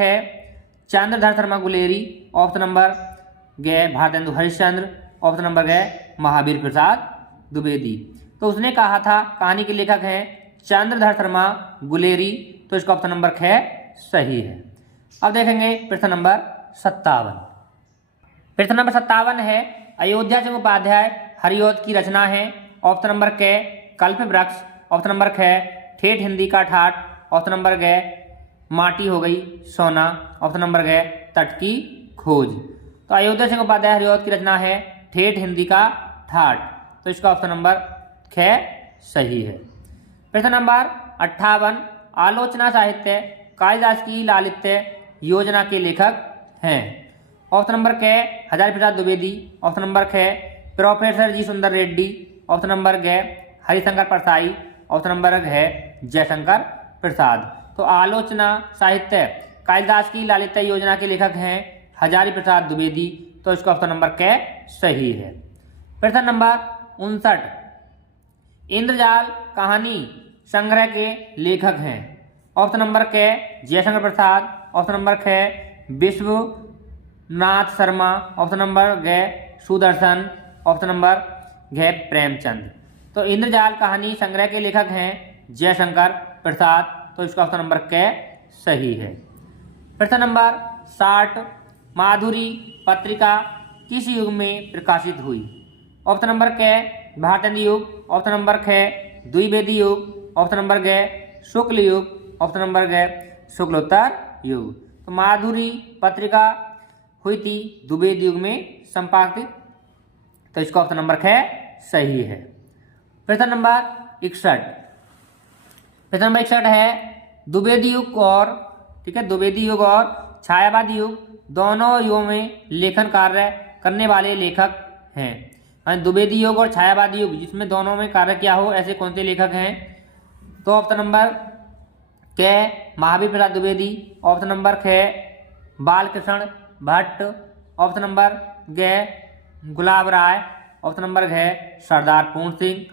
चंद्रधर शर्मा गुलेरी, ऑप्शन नंबर ग भारतेंदु हरिश्चंद्र, ऑप्शन नंबर ग महावीर प्रसाद द्विवेदी। तो उसने कहा था कहानी के लेखक हैं चंद्रधर शर्मा गुलेरी, तो इसका ऑप्शन नंबर ख सही है। अब देखेंगे प्रश्न नंबर 57। प्रश्न नंबर 57 है अयोध्या सिंह उपाध्याय हरिऔध की रचना है। ऑप्शन नंबर क कल्प वृक्ष, ऑप्शन नंबर ख ठेठ हिंदी का ठाठ, ऑप्शन नंबर ग माटी हो गई सोना, ऑप्शन नंबर ग तट की खोज। तो अयोध्या सिंह उपाध्याय हरिऔध की रचना है ठेठ हिंदी का ठाठ, तो इसका ऑप्शन नंबर ख सही है। प्रश्न नंबर 58 आलोचना साहित्य कालिदास की लालित्य योजना के लेखक हैं। ऑप्शन नंबर क हजारी प्रसाद द्विवेदी, ऑप्शन नंबर ख प्रोफेसर जी सुंदर रेड्डी, ऑप्शन नंबर ग हरिशंकर परसाई, ऑप्शन नंबर घ जयशंकर प्रसाद। तो आलोचना साहित्य कालिदास की लालित्य योजना के लेखक हैं हजारी प्रसाद द्विवेदी, तो इसका ऑप्शन नंबर क सही है। प्रश्न नंबर 59 इंद्रजाल कहानी संग्रह के लेखक हैं। ऑप्शन नंबर क जयशंकर प्रसाद, ऑप्शन नंबर ख विश्वनाथ शर्मा, ऑप्शन नंबर ग सुदर्शन, ऑप्शन नंबर घ प्रेमचंद। तो इंद्रजाल कहानी संग्रह के लेखक हैं जयशंकर प्रसाद, तो इसका ऑप्शन नंबर क सही है। प्रश्न नंबर 60 माधुरी पत्रिका किस युग में प्रकाशित हुई। ऑप्शन नंबर क भारतेंदु युग, ऑप्शन नंबर ख द्विवेदी युग, ऑप्शन नंबर ग शुक्ल युग, ऑप्शन नंबर ग शुक्लोत्तर युग। तो माधुरी पत्रिका हुई थी द्विवेदी युग में संपादित, तो इसका ऑप्शन नंबर ख सही है। प्रश्न नंबर 61 प्रश्न नंबर 61 है द्विवेदी युग और द्विवेदी युग और छायावादी युग दोनों युगों में लेखन कार्य करने वाले लेखक हैं। द्विवेदी युग और छायावादी युग जिसमें दोनों में कार्य किया हो ऐसे कौन से लेखक हैं। तो ऑप्शन नंबर क महावीर प्रसाद द्विवेदी, ऑप्शन नंबर ख बालकृष्ण भट्ट, ऑप्शन नंबर ग गुलाब राय, ऑप्शन नंबर घ सरदार पूर्ण सिंह।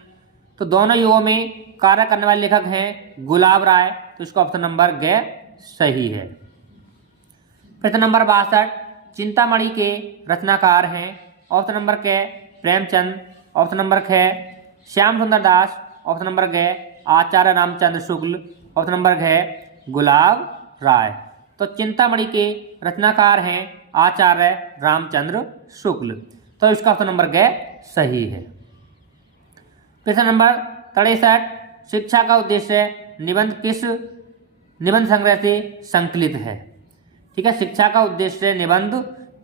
तो दोनों युगों में कार्य करने वाले लेखक हैं गुलाब राय, तो इसका ऑप्शन नंबर ग सही है। प्रश्न नंबर 62 चिंतामणि के रचनाकार हैं। ऑप्शन नंबर क प्रेमचंद, ऑप्शन नंबर ख श्याम सुंदर दास, ऑप्शन नंबर ग आचार्य रामचंद्र शुक्ल, ऑप्शन नंबर घ गुलाब राय। तो चिंतामणि के रचनाकार हैं आचार्य रामचंद्र शुक्ल, तो इसका ऑप्शन नंबर ग सही है। प्रश्न नंबर 63 शिक्षा का उद्देश्य निबंध किस निबंध संग्रह से संकलित है। ठीक है, शिक्षा का उद्देश्य निबंध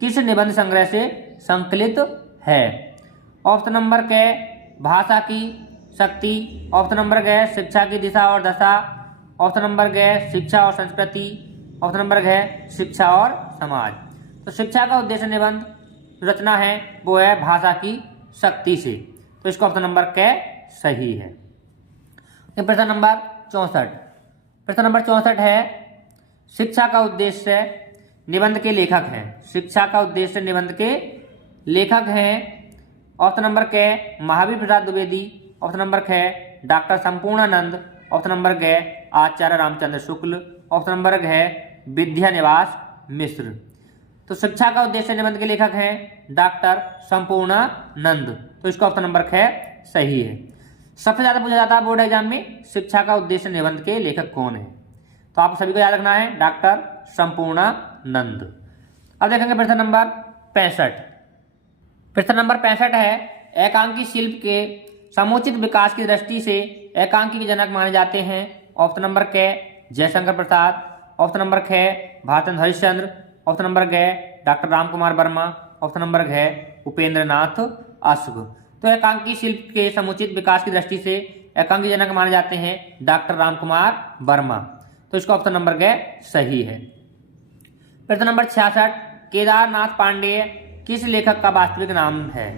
किस निबंध संग्रह से संकलित है। ऑप्शन नंबर क भाषा की शक्ति, ऑप्शन नंबर ग शिक्षा की दिशा और दशा, ऑप्शन नंबर ग शिक्षा और संस्कृति, ऑप्शन नंबर घ शिक्षा और समाज। तो शिक्षा का उद्देश्य निबंध रचना है वो है भाषा की शक्ति से, तो इसका ऑप्शन नंबर क सही है। प्रश्न नंबर 64। प्रश्न नंबर 64 है शिक्षा का उद्देश्य निबंध के लेखक हैं। शिक्षा का उद्देश्य निबंध के लेखक हैं। ऑप्शन नंबर के महावीर प्रसाद द्विवेदी। ऑप्शन नंबर ख डॉक्टर संपूर्णानंद। ऑप्शन नंबर ग आचार्य रामचंद्र शुक्ल। ऑप्शन नंबर घ विद्यानिवास मिश्र। तो शिक्षा का उद्देश्य निबंध के लेखक हैं डॉक्टर संपूर्णानंद। तो इसका ऑप्शन नंबर ख सही है। सबसे ज्यादा पूछा जाता है बोर्ड एग्जाम में शिक्षा का उद्देश्य निबंध के लेखक कौन है, तो आप सभी को याद रखना है डॉक्टर संपूर्णानंद। अब देखेंगे प्रश्न नंबर 65। प्रश्न नंबर 65 है एकांकी शिल्प के समुचित विकास की दृष्टि से एकांकी के जनक माने जाते हैं। ऑप्शन नंबर क जयशंकर प्रसाद। ऑप्शन नंबर ख भारतेंद्र हरिश्चंद्र। ऑप्शन नंबर ग doctor Ramkumar Verma. Option number घ उपेंद्र नाथ अश्व। तो एकांकी शिल्प के समुचित विकास की दृष्टि से एकांकी जनक माने जाते हैं डॉक्टर रामकुमार वर्मा। तो इसका ऑप्शन नंबर ग सही है। प्रश्न नंबर 66 केदारनाथ पांडेय किस लेखक का वास्तविक नाम है।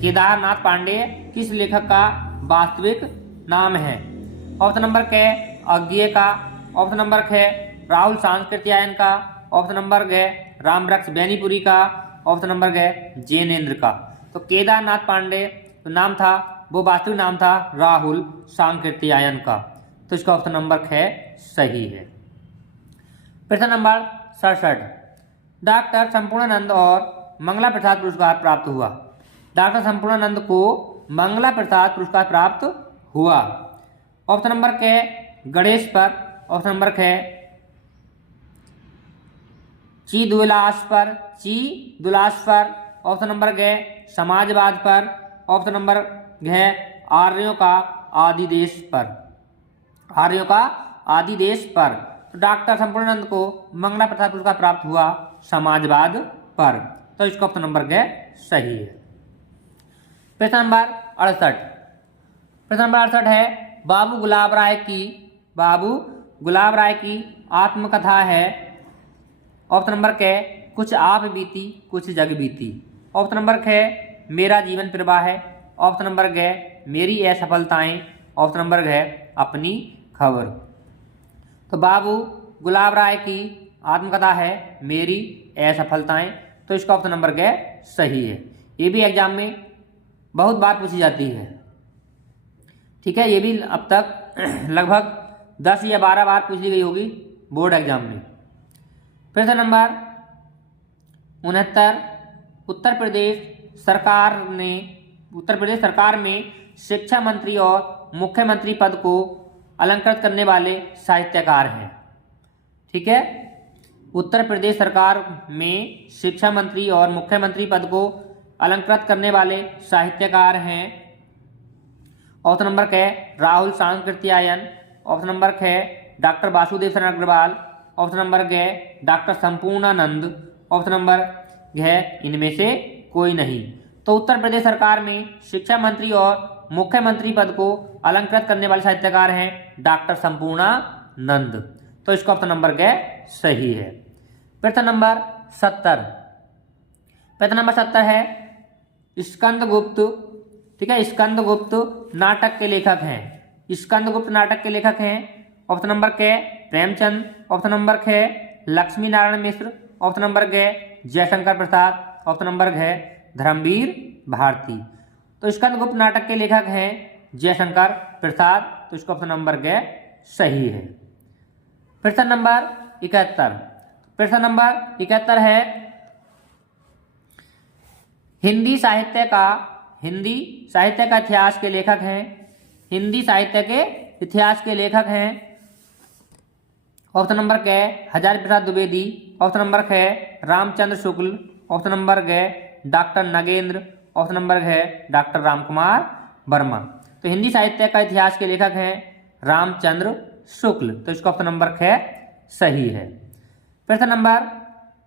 केदारनाथ पांडेय किस लेखक का वास्तविक नाम है। ऑप्शन नंबर क अज्ञेय का। ऑप्शन नंबर ख राहुल सांकृत्यायन का। ऑप्शन नंबर ग रामवृक्ष बेनीपुरी का। ऑप्शन नंबर ग जैनेन्द्र का। तो केदारनाथ पांडे तो नाम था वो वास्तविक नाम था राहुल सांकृत्यायन का। तो इसका ऑप्शन नंबर ख सही है। प्रश्न नंबर 67 डॉक्टर संपूर्णानंद और मंगला प्रसाद पुरस्कार प्राप्त हुआ। डॉक्टर संपूर्णानंद को मंगला प्रसाद पुरस्कार प्राप्त हुआ। ऑप्शन नंबर क गणेश पर। ऑप्शन नंबर ख चीदुलास पर। ऑप्शन नंबर ग समाजवाद पर। ऑप्शन नंबर घ आर्यों का आदिदेश पर। तो डॉक्टर संपूर्णानंद को मंगला प्रसाद पुरस्कार प्राप्त हुआ समाजवाद पर। तो इसका ऑप्शन नंबर ग सही है। प्रश्न नंबर 68। प्रश्न नंबर 68 है बाबू गुलाब राय की आत्मकथा है। ऑप्शन नंबर क कुछ आप बीती कुछ जग बीती। ऑप्शन नंबर ख मेरा जीवन प्रवाह है। ऑप्शन नंबर ग मेरी असफलताएं। ऑप्शन नंबर घ अपनी खबर। तो बाबू गुलाब राय की आत्मकथा है मेरी असफलताएं। तो इसका ऑप्शन नंबर ग सही है। ये भी एग्जाम में बहुत बार पूछी जाती है। ठीक है, ये भी अब तक लगभग 10 या 12 बार पूछ ली गई होगी बोर्ड एग्जाम में। प्रश्न नंबर 69 उत्तर प्रदेश सरकार में शिक्षा मंत्री और मुख्यमंत्री पद को अलंकृत करने वाले साहित्यकार हैं। ठीक है, उत्तर प्रदेश सरकार में शिक्षा मंत्री और मुख्यमंत्री पद को अलंकृत करने वाले साहित्यकार हैं। ऑप्शन नंबर क राहुल सांकृत्यायन। ऑप्शन नंबर ख डॉक्टर वासुदेव शरण अग्रवाल। ऑप्शन नंबर ग डॉक्टर संपूर्णानंद। ऑप्शन नंबर घ इनमें से कोई नहीं। तो उत्तर प्रदेश सरकार में शिक्षा मंत्री और मुख्यमंत्री पद को अलंकृत करने वाले साहित्यकार हैं डॉक्टर संपूर्णानंद। तो इसका ऑप्शन नंबर ग सही है। प्रश्न नंबर 70। प्रश्न नंबर 70 है स्कंदगुप्त। ठीक है, स्कंदगुप्त नाटक के लेखक हैं। स्कंदगुप्त नाटक के लेखक हैं। ऑप्शन नंबर क प्रेमचंद। ऑप्शन नंबर ख लक्ष्मी नारायण मिश्र। ऑप्शन नंबर ग जयशंकर प्रसाद। ऑप्शन नंबर घ धर्मवीर भारती। तो स्कंदगुप्त नाटक के लेखक हैं जयशंकर प्रसाद। तो इसका ऑप्शन नंबर ग सही है। प्रश्न नंबर 71। प्रश्न नंबर 71 है हिंदी साहित्य का इतिहास के लेखक हैं। हिंदी साहित्य के इतिहास के लेखक हैं। ऑप्शन नंबर क हजारी प्रसाद द्विवेदी। ऑप्शन नंबर ख रामचंद्र शुक्ल। ऑप्शन नंबर ग डॉक्टर नगेंद्र। ऑप्शन नंबर घ डॉक्टर रामकुमार वर्मा। तो हिंदी साहित्य का इतिहास के लेखक हैं रामचंद्र शुक्ल। तो इसका ऑप्शन नंबर ख सही है। प्रश्न नंबर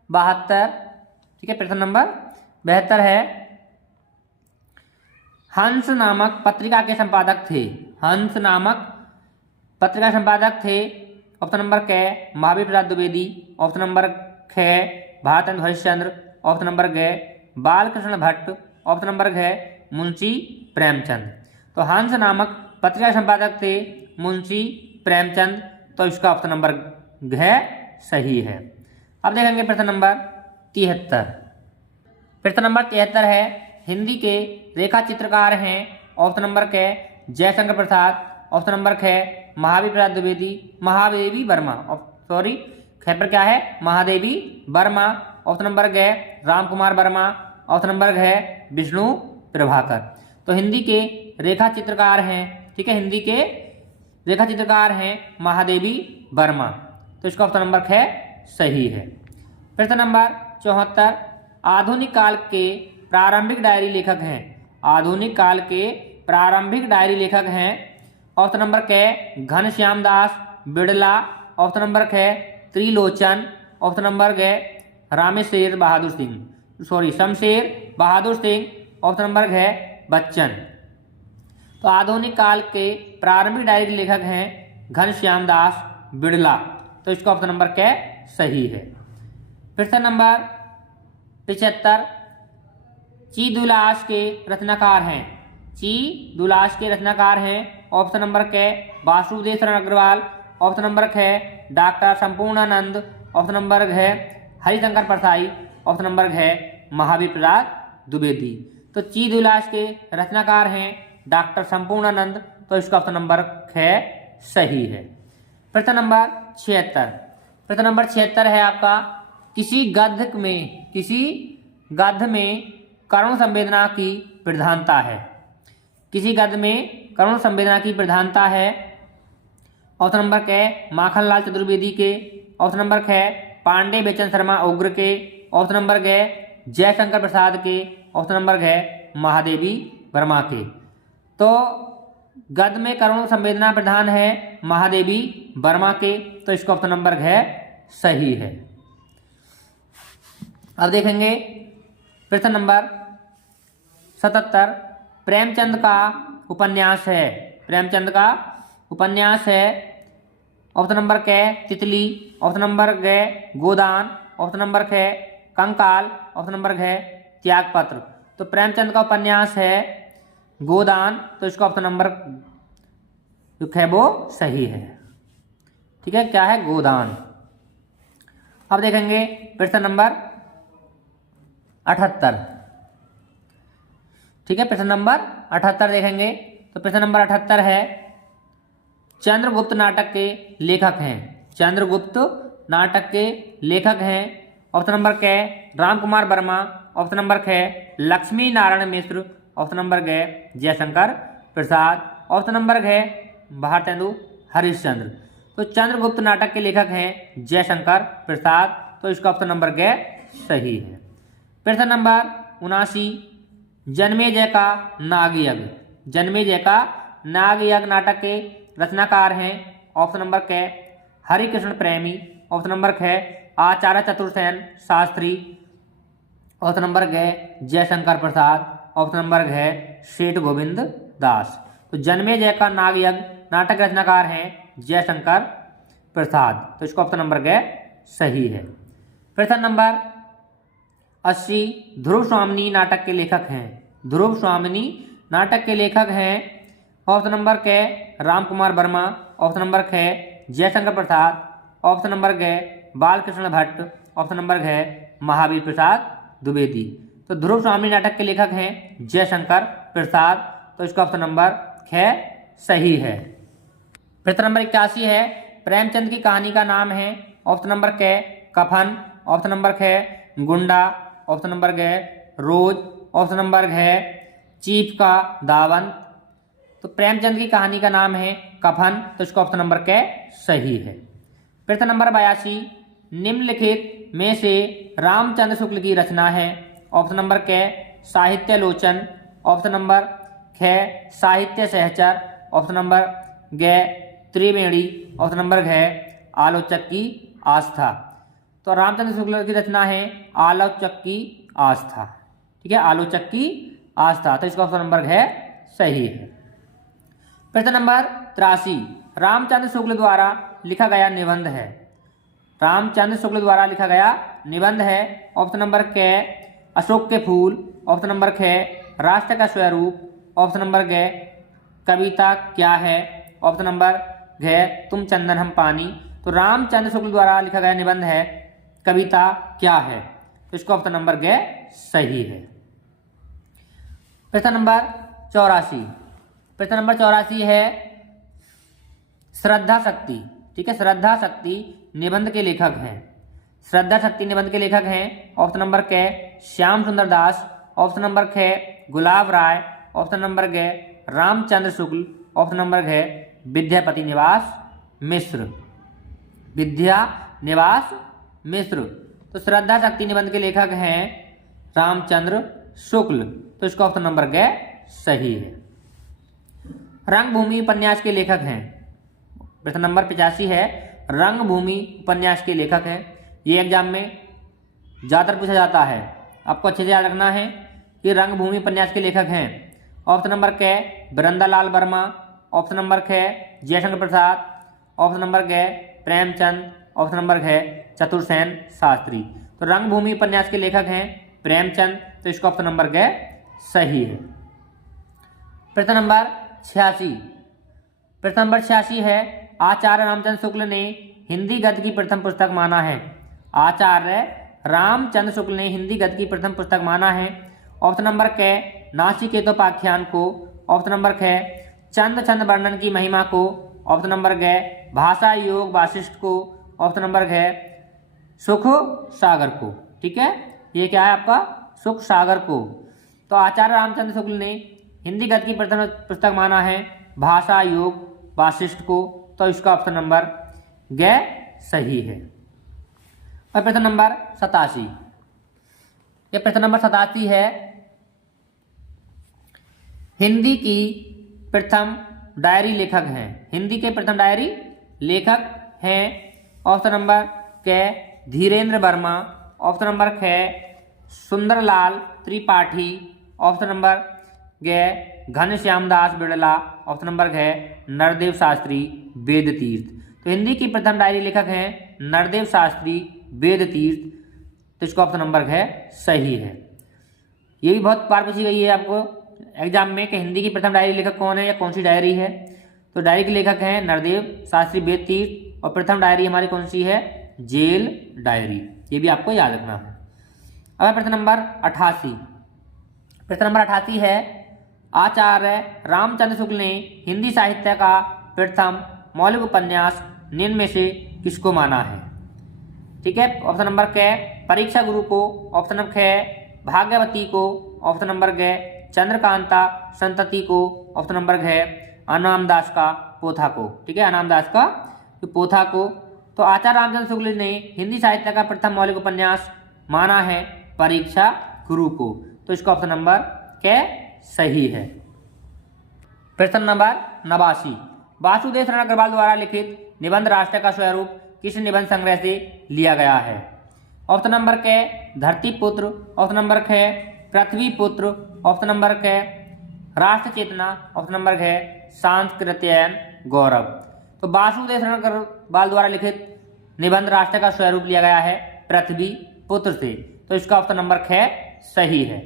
72। ठीक है, प्रश्न नंबर 72 है हंस नामक पत्रिका के संपादक थे। हंस नामक पत्रिका संपादक थे। ऑप्शन नंबर क महावीर प्रसाद द्विवेदी। ऑप्शन नंबर ख भारतेंद्र हरिश्चंद्र। ऑप्शन नंबर ग बालकृष्ण भट्ट। ऑप्शन नंबर घ मुंशी प्रेमचंद। तो हंस नामक पत्रिका संपादक थे मुंशी प्रेमचंद, तो इसका ऑप्शन नंबर घ सही है। अब देखेंगे प्रश्न नंबर 73। प्रश्न नंबर 73 है हिंदी के रेखा चित्रकार हैं। ऑप्शन नंबर क जयशंकर प्रसाद, ऑप्शन नंबर ख महावीर प्रसाद द्विवेदी, महादेवी वर्मा, सॉरी ख पर क्या है महादेवी वर्मा, ऑप्शन नंबर ग राम कुमार वर्मा, ऑप्शन नंबर घ विष्णु प्रभाकर। तो हिंदी के रेखा चित्रकार हैं, ठीक है, हिंदी के रेखा चित्रकार हैं महादेवी वर्मा, तो इसका ऑप्शन नंबर ख सही है। प्रश्न नंबर 74 आधुनिक काल के प्रारंभिक डायरी लेखक हैं। आधुनिक काल के प्रारंभिक डायरी लेखक हैं। ऑप्शन नंबर क घनश्याम दास बिड़ला, ऑप्शन नंबर ख त्रिलोचन, ऑप्शन नंबर ग Rameshwar Bahadur Singh, sorry Shamsher Bahadur Singh, option number घ बच्चन। तो आधुनिक काल के प्रारंभिक डायरी के लेखक हैं घनश्याम दास बिड़ला, तो इसका ऑप्शन नंबर क सही है। प्रश्न नंबर 75 ची दुलास के रचनाकार हैं। ची दुलास के रचनाकार हैं। ऑप्शन नंबर क वासुदेव शरण अग्रवाल, ऑप्शन नंबर ख डॉक्टर संपूर्णानंद, ऑप्शन नंबर घ हरिशंकर परसाई, ऑप्शन नंबर घ महावीर प्रसाद द्विवेदी। तो ची दुलास के रचनाकार हैं डॉक्टर संपूर्णानंद, तो इसका ऑप्शन नंबर ख सही है। प्रश्न नंबर 76। प्रश्न नंबर 76 है आपका किसी गद्य में करुण संवेदना की प्रधानता है। किसी गद्य में करुण संवेदना की प्रधानता है। ऑप्शन नंबर क माखनलाल चतुर्वेदी के, ऑप्शन नंबर ख पांडे बेचन शर्मा उग्र के, ऑप्शन नंबर ग जयशंकर प्रसाद के, ऑप्शन नंबर घ महादेवी वर्मा के। तो गद्य में करुण संवेदना प्रधान है महादेवी वर्मा के, तो इसका ऑप्शन नंबर घ सही है। अब देखेंगे प्रश्न नंबर 77 प्रेमचंद का उपन्यास है। प्रेमचंद का उपन्यास है। ऑप्शन नंबर क तितली, ऑप्शन नंबर ग गोदान, ऑप्शन नंबर ख कंकाल, ऑप्शन नंबर घ त्यागपत्र। तो प्रेमचंद का उपन्यास है गोदान, तो इसका ऑप्शन नंबर जो है वो सही है। ठीक है, क्या है गोदान। अब देखेंगे प्रश्न नंबर 78। ठीक है, प्रश्न नंबर 78 देखेंगे। तो प्रश्न नंबर 78 है चंद्रगुप्त नाटक के लेखक हैं। चंद्रगुप्त नाटक के लेखक हैं। ऑप्शन नंबर क राम कुमार वर्मा, ऑप्शन नंबर ख लक्ष्मी नारायण मिश्र, ऑप्शन नंबर ग जयशंकर प्रसाद, ऑप्शन नंबर घ भारतेंदु हरिश्चंद्र। तो चंद्रगुप्त नाटक के लेखक हैं जयशंकर प्रसाद, तो इसका ऑप्शन नंबर ग सही है। प्रश्न नंबर 79 जन्मेजय का नागयज्ञ। जन्मेजय का नागयज्ञ नाटक के रचनाकार हैं। ऑप्शन नंबर क हरिकृष्ण प्रेमी, ऑप्शन नंबर ख आचार्य चतुर्सेन शास्त्री, ऑप्शन नंबर घ जयशंकर प्रसाद, ऑप्शन नंबर घ सेठ गोविंद दास। तो जन्मेजय का नागयज्ञ नाटक रचनाकार हैं जयशंकर प्रसाद, तो इसका ऑप्शन नंबर घ सही है। प्रश्न नंबर 80 ध्रुव स्वामिनी नाटक के लेखक हैं। ध्रुव स्वामिनी नाटक के लेखक हैं। ऑप्शन नंबर क राम कुमार वर्मा, ऑप्शन नंबर ख जयशंकर प्रसाद, ऑप्शन नंबर ग बालकृष्ण भट्ट, ऑप्शन नंबर घ महावीर प्रसाद द्विवेदी। तो ध्रुव स्वामिनी नाटक के लेखक हैं जयशंकर प्रसाद, तो इसका ऑप्शन नंबर ख सही है। प्रश्न नंबर 81 है प्रेमचंद की कहानी का नाम है। ऑप्शन नंबर क कफन, ऑप्शन नंबर ख गुंडा, ऑप्शन नंबर घ रोज, ऑप्शन नंबर घ चीफ का दावन। तो प्रेमचंद की कहानी का नाम है कफन, तो इसका ऑप्शन नंबर क सही है। प्रश्न नंबर 82 निम्नलिखित में से रामचंद्र शुक्ल की रचना है। ऑप्शन नंबर क साहित्य लोचन, ऑप्शन नंबर ख साहित्य सहचर, ऑप्शन नंबर ग त्रिवेणी, ऑप्शन नंबर घ आलोचक की आस्था। तो रामचंद्र शुक्ल की रचना है आलोचक की आस्था। ठीक है, आलोचक की आस्था, तो इसका ऑप्शन नंबर है सही है। प्रश्न नंबर 83 रामचंद्र शुक्ल द्वारा लिखा गया निबंध है। रामचंद्र शुक्ल द्वारा लिखा गया निबंध है। ऑप्शन नंबर क अशोक के फूल, ऑप्शन नंबर ख राष्ट्र का स्वरूप, ऑप्शन नंबर ग कविता क्या है, ऑप्शन नंबर घ तुम चंदन हम पानी। तो रामचंद्र शुक्ल द्वारा लिखा गया निबंध है कविता क्या है? तो इसका ऑप्शन नंबर घ सही है। प्रश्न नंबर 84। प्रश्न नंबर 84 है श्रद्धा शक्ति। ठीक है, श्रद्धा शक्ति निबंध के लेखक हैं। श्रद्धा शक्ति निबंध के लेखक हैं ऑप्शन नंबर क श्याम सुंदर दास, ऑप्शन नंबर ख गुलाब राय, ऑप्शन नंबर ग रामचंद्र शुक्ल, ऑप्शन नंबर घ विद्यापति निवास मिश्र। विद्या निवास मिश्र। तो श्रद्धा शक्ति निबंध के लेखक हैं रामचंद्र शुक्ल। तो इसका ऑप्शन नंबर ग सही है। रंगभूमि उपन्यास के लेखक हैं। प्रश्न नंबर 85 है रंगभूमि उपन्यास के लेखक हैं। ये एग्जाम में ज़्यादातर पूछा जाता है, आपको अच्छे से याद रखना है कि रंगभूमि उपन्यास के लेखक हैं ऑप्शन नंबर क वृंदालाल वर्मा, ऑप्शन नंबर ख जयशंकर प्रसाद, ऑप्शन नंबर ग प्रेमचंद, ऑप्शन नंबर घ चतुर्सेन शास्त्री। तो रंगभूमि उपन्यास के लेखक हैं प्रेमचंद। तो इसका ऑप्शन नंबर ग सही है। प्रश्न नंबर 86। प्रश्न नंबर 86 है आचार्य रामचंद्र शुक्ल ने हिंदी गद्य की प्रथम पुस्तक माना है। आचार्य रामचंद्र शुक्ल ने हिंदी गद्य की प्रथम पुस्तक माना है। ऑप्शन नंबर क नाचिकेतोपाख्यान को, ऑप्शन नंबर ख चंद छंद वर्णन की महिमा को, ऑप्शन नंबर ग भाषा योग वाशिष्ठ को, ऑप्शन नंबर घ सुख सागर को। ठीक है, ये क्या है आपका सुख सागर को। तो आचार्य रामचंद्र शुक्ल ने हिंदी गद्य की प्रथम पुस्तक माना है भाषा योग वाशिष्ठ को। तो इसका ऑप्शन नंबर ग सही है। और प्रश्न नंबर 87। ये प्रश्न नंबर 87 है हिंदी की प्रथम डायरी लेखक हैं। हिंदी के प्रथम डायरी लेखक हैं ऑप्शन नंबर क धीरेन्द्र वर्मा, ऑप्शन नंबर ख सुंदरलाल त्रिपाठी, ऑप्शन नंबर ग घनश्याम दास बिड़ला, ऑप्शन नंबर घ नरदेव शास्त्री वेद तीर्थ। तो हिंदी की प्रथम डायरी लेखक हैं नरदेव शास्त्री वेद तीर्थ। तो इसका ऑप्शन नंबर घ सही है। ये भी बहुत बार पूछी गई है आपको एग्जाम में कि हिंदी की प्रथम डायरी लेखक कौन है या कौन सी डायरी है। तो डायरी के लेखक हैं नरदेव शास्त्री वेद तीर्थ और प्रथम डायरी हमारी कौन सी है जेल डायरी। ये भी आपको याद रखना है। अब प्रश्न नंबर 88। प्रश्न नंबर 88 है आचार्य रामचंद्र शुक्ल ने हिंदी साहित्य का प्रथम मौलिक उपन्यास निम्न में से किसको माना है? ठीक है, ऑप्शन नंबर क परीक्षा गुरु को, ऑप्शन नंबर ख भाग्यवती को, ऑप्शन नंबर ग चंद्रकांता संतति को, ऑप्शन नंबर घ अनामदास का पोथा को। ठीक है, अनामदास का पोथा को। तो आचार्य रामचंद्र शुक्ल ने हिंदी साहित्य का प्रथम मौलिक उपन्यास माना है परीक्षा गुरु को। तो इसका ऑप्शन नंबर क सही है। प्रश्न नंबर 89। वासुदेव शरण अग्रवाल द्वारा लिखित निबंध राष्ट्र का स्वरूप किस निबंध संग्रह से लिया गया है? ऑप्शन नंबर क धरती पुत्र, ऑप्शन नंबर ख पृथ्वी पुत्र, ऑप्शन नंबर क राष्ट्र चेतना, ऑप्शन नंबर घ सांस्कृत्यायन गौरव। तो वासुदेव शरण अग्रवाल द्वारा लिखित निबंध राष्ट्र का स्वरूप लिया गया है पृथ्वी पुत्र से। तो इसका ऑप्शन नंबर ख सही है।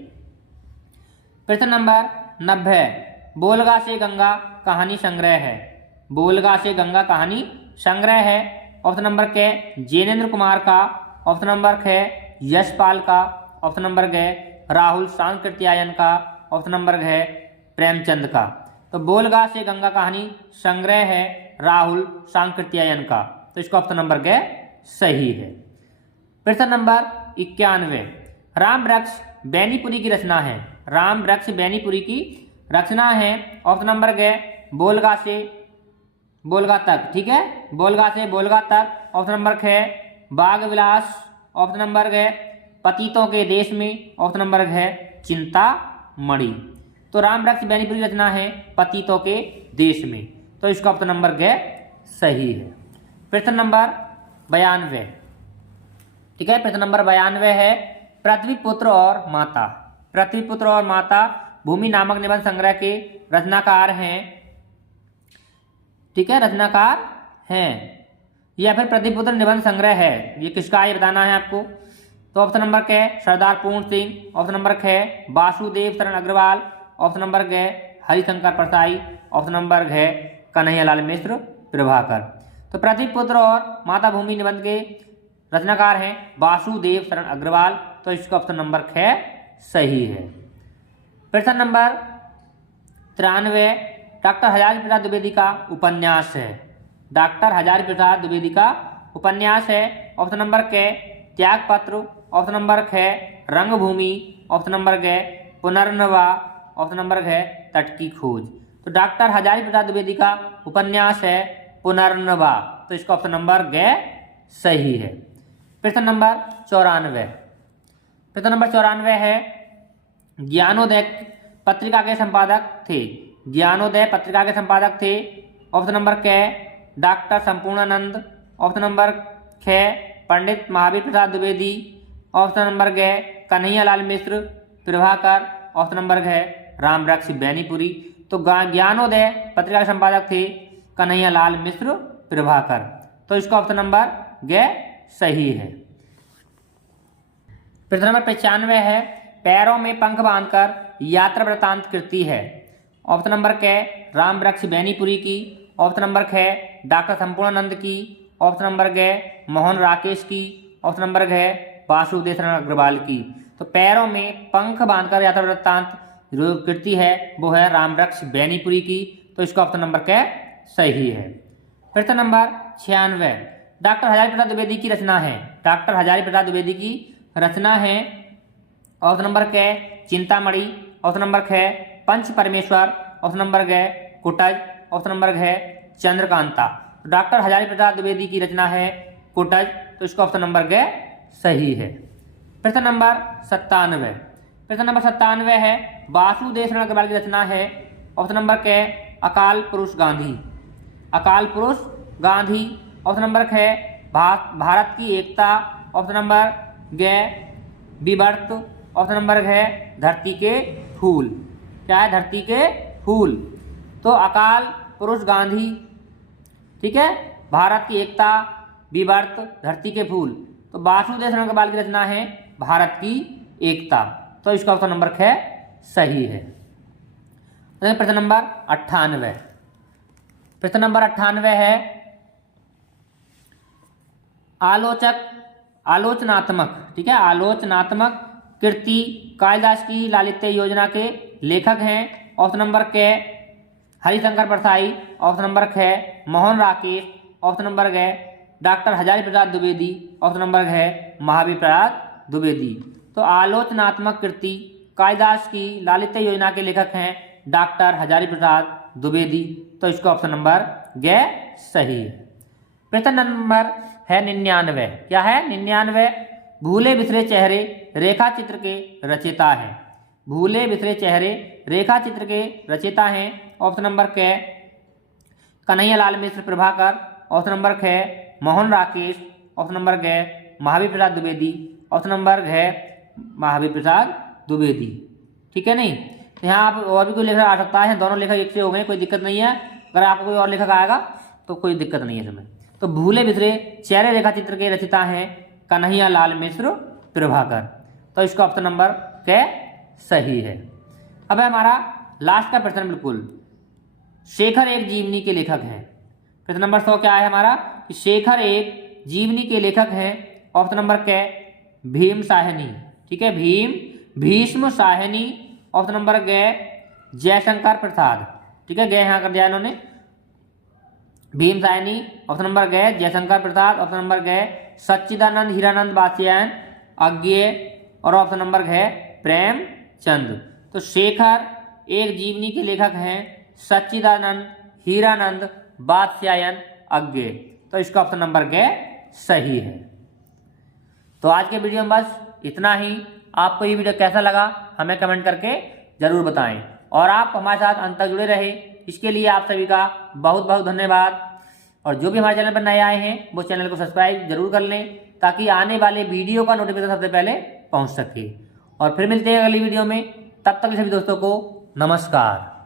प्रश्न नंबर 90। बोलगा से गंगा कहानी संग्रह है। बोलगा से गंगा कहानी संग्रह है। ऑप्शन नंबर क जैनेन्द्र कुमार का, ऑप्शन नंबर ख यशपाल का, ऑप्शन नंबर ग राहुल सांकृत्यायन का, ऑप्शन नंबर घ प्रेमचंद का। तो बोलगा से गंगा कहानी संग्रह है राहुल सांकृत्यायन का। तो इसका ऑप्शन नंबर ग सही है। प्रश्न नंबर 91। राम वृक्ष बैनीपुरी की रचना है। राम वृक्ष बैनीपुरी की रचना है। ऑप्शन नंबर ग बोलगा से बोलगा तक। ठीक है, बोलगा से बोलगा तक। ऑप्शन नंबर ख बाग विलास, ऑप्शन नंबर ग पतितों के देश में, ऑप्शन नंबर घ चिंतामणि। तो राम वृक्ष बैनीपुरी रचना है पतितों के देश में। तो इसका ऑप्शन नंबर घ सही है। प्रश्न नंबर 92। ठीक है, प्रश्न नंबर 92 है पृथ्वी पुत्र और माता। पृथ्वी पुत्र और माता भूमि नामक निबंध संग्रह के रचनाकार हैं। ठीक है, रचनाकार हैं या फिर पृथ्वी पुत्र निबंध संग्रह है, ये किसका ये बताना है आपको। तो ऑप्शन नंबर क सरदार पूर्ण सिंह, ऑप्शन नंबर ख वासुदेव शरण अग्रवाल, ऑप्शन नंबर ग हरिशंकर परसाई, ऑप्शन नंबर घ कन्हैयालाल मिश्र प्रभाकर। तो पृथ्वी पुत्र और माता भूमि निबंध के रचनाकार हैं वासुदेव शरण अग्रवाल। तो इसका ऑप्शन नंबर ख सही है। प्रश्न नंबर 93 डॉक्टर हजारी प्रसाद द्विवेदी का उपन्यास है। डॉक्टर हजारी प्रसाद द्विवेदी का उपन्यास है। ऑप्शन नंबर क त्यागपत्र, ऑप्शन नंबर ख रंगभूमि, ऑप्शन नंबर ग पुनर्नवा, ऑप्शन नंबर घ तट की खोज। तो डॉक्टर हजारी प्रसाद द्विवेदी का उपन्यास है पुनर्नवा। तो इसका ऑप्शन नंबर ग सही है। प्रश्न नंबर 94। प्रश्न नंबर 94 है ज्ञानोदय पत्रिका के संपादक थे। ज्ञानोदय पत्रिका के संपादक थे। ऑप्शन नंबर क डॉक्टर संपूर्णानंद, ऑप्शन नंबर ख पंडित महावीर प्रसाद द्विवेदी, ऑप्शन नंबर ग कन्हैयालाल मिश्र प्रभाकर, ऑप्शन नंबर घ रामवृक्ष बेनीपुरी। तो ज्ञानोदय पत्रिका के संपादक थे कन्हैयालाल मिश्र प्रभाकर। तो इसका ऑप्शन नंबर ग सही है। प्रश्न नंबर 95 है पैरों में पंख बांधकर यात्रा वृत्तांत कृति है। ऑप्शन नंबर क रामवृक्ष बेनीपुरी की, ऑप्शन नंबर ख डॉक्टर संपूर्णानंद की, ऑप्शन नंबर ग मोहन राकेश की, ऑप्शन नंबर घ वासुदेव शरण अग्रवाल की। तो पैरों में पंख बांधकर यात्रा वृत्तांत जो कृति है वो है रामवृक्ष बेनीपुरी की। तो इसका ऑप्शन नंबर क सही है। प्रश्न नंबर 96 डॉक्टर हजारी प्रसाद द्विवेदी की रचना है। डॉक्टर हजारी प्रसाद द्विवेदी की रचना है। ऑप्शन नंबर क चिंतामणि, ऑप्शन नंबर ख पंच परमेश्वर, ऑप्शन नंबर ग कुटज, ऑप्शन नंबर घ चंद्रकांता। तो डॉक्टर हजारी प्रसाद द्विवेदी की रचना है कुटज। तो इसका ऑप्शन नंबर ग सही है। प्रश्न नंबर 97। प्रश्न नंबर 97 है वासुदेव शरण अग्रवाल की रचना है। ऑप्शन नंबर क अकाल पुरुष गांधी, अकाल पुरुष गांधी। ऑप्शन नंबर ख भारत की एकता, ऑप्शन नंबर ग विवर्त, ऑप्शन नंबर घ धरती के फूल। क्या है? धरती के फूल। तो अकाल पुरुष गांधी, ठीक है, भारत की एकता, विवर्त, धरती के फूल। तो वासुदेव शरण अग्रवाल की रचना है भारत की एकता। तो इसका ऑप्शन नंबर ख सही है। प्रश्न नंबर 98। प्रश्न नंबर 98 है आलोचनात्मक, ठीक है, आलोचनात्मक कृति कालिदास की लालित्य योजना के लेखक हैं। ऑप्शन नंबर क हरिशंकर परसाई, ऑप्शन नंबर ख मोहन राकेश, ऑप्शन नंबर ग doctor Hazari Prasad Dwivedi, option number घ महावीर प्रसाद द्विवेदी। तो आलोचनात्मक कृति कालिदास की लालित्य योजना के लेखक हैं डॉक्टर हजारी प्रसाद द्विवेदी। तो इसका ऑप्शन नंबर ग सही है। प्रश्न नंबर है 99। क्या है? 99 भूले बिसरे चेहरे रेखा चित्र के रचयिता हैं। भूले बिसरे चेहरे रेखा चित्र के रचयिता हैं। ऑप्शन नंबर क कन्हैयालाल मिश्र प्रभाकर, ऑप्शन नंबर ख मोहन राकेश, ऑप्शन नंबर ग महावीर प्रसाद द्विवेदी, ऑप्शन नंबर घ महावीर प्रसाद द्विवेदी। ठीक है नहीं? तो यहाँ आप और भी कोई लेखक आ सकता है, दोनों लेखक एक से हो गए, कोई दिक्कत नहीं है। अगर आपको कोई और लेखक आएगा तो कोई दिक्कत नहीं है इसमें। तो भूले बिसरे चेहरे रेखा चित्र के रचयिता हैं कन्हैयालाल मिश्र प्रभाकर। तो इसका ऑप्शन नंबर क सही है। अब है हमारा लास्ट का प्रश्न, बिल्कुल शेखर एक जीवनी के लेखक हैं। प्रश्न नंबर 100 क्या है हमारा? शेखर एक जीवनी के लेखक हैं। ऑप्शन नंबर क भीम साहनी, ठीक है, भीष्म साहनी। ऑप्शन नंबर ग जयशंकर प्रसाद, ठीक है, ग यहाँ कर दिया इन्होंने, भीम साहनी। ऑप्शन नंबर ग जयशंकर प्रसाद, ऑप्शन नंबर ग सच्चिदानंद हीरानंद वात्स्यायन अज्ञेय, और ऑप्शन नंबर घ प्रेमचंद। तो शेखर एक जीवनी के लेखक हैं सच्चिदानंद हीरानंद वात्स्यायन अज्ञेय। तो इसका ऑप्शन नंबर ग सही है। तो आज के वीडियो में बस इतना ही। आपको ये वीडियो कैसा लगा हमें कमेंट करके जरूर बताएं, और आप हमारे साथ अंत तक जुड़े रहे इसके लिए आप सभी का बहुत बहुत धन्यवाद। और जो भी हमारे चैनल पर नए आए हैं वो चैनल को सब्सक्राइब जरूर कर लें, ताकि आने वाले वीडियो का नोटिफिकेशन सबसे पहले पहुंच सके। और फिर मिलते हैं अगली वीडियो में, तब तक सभी दोस्तों को नमस्कार।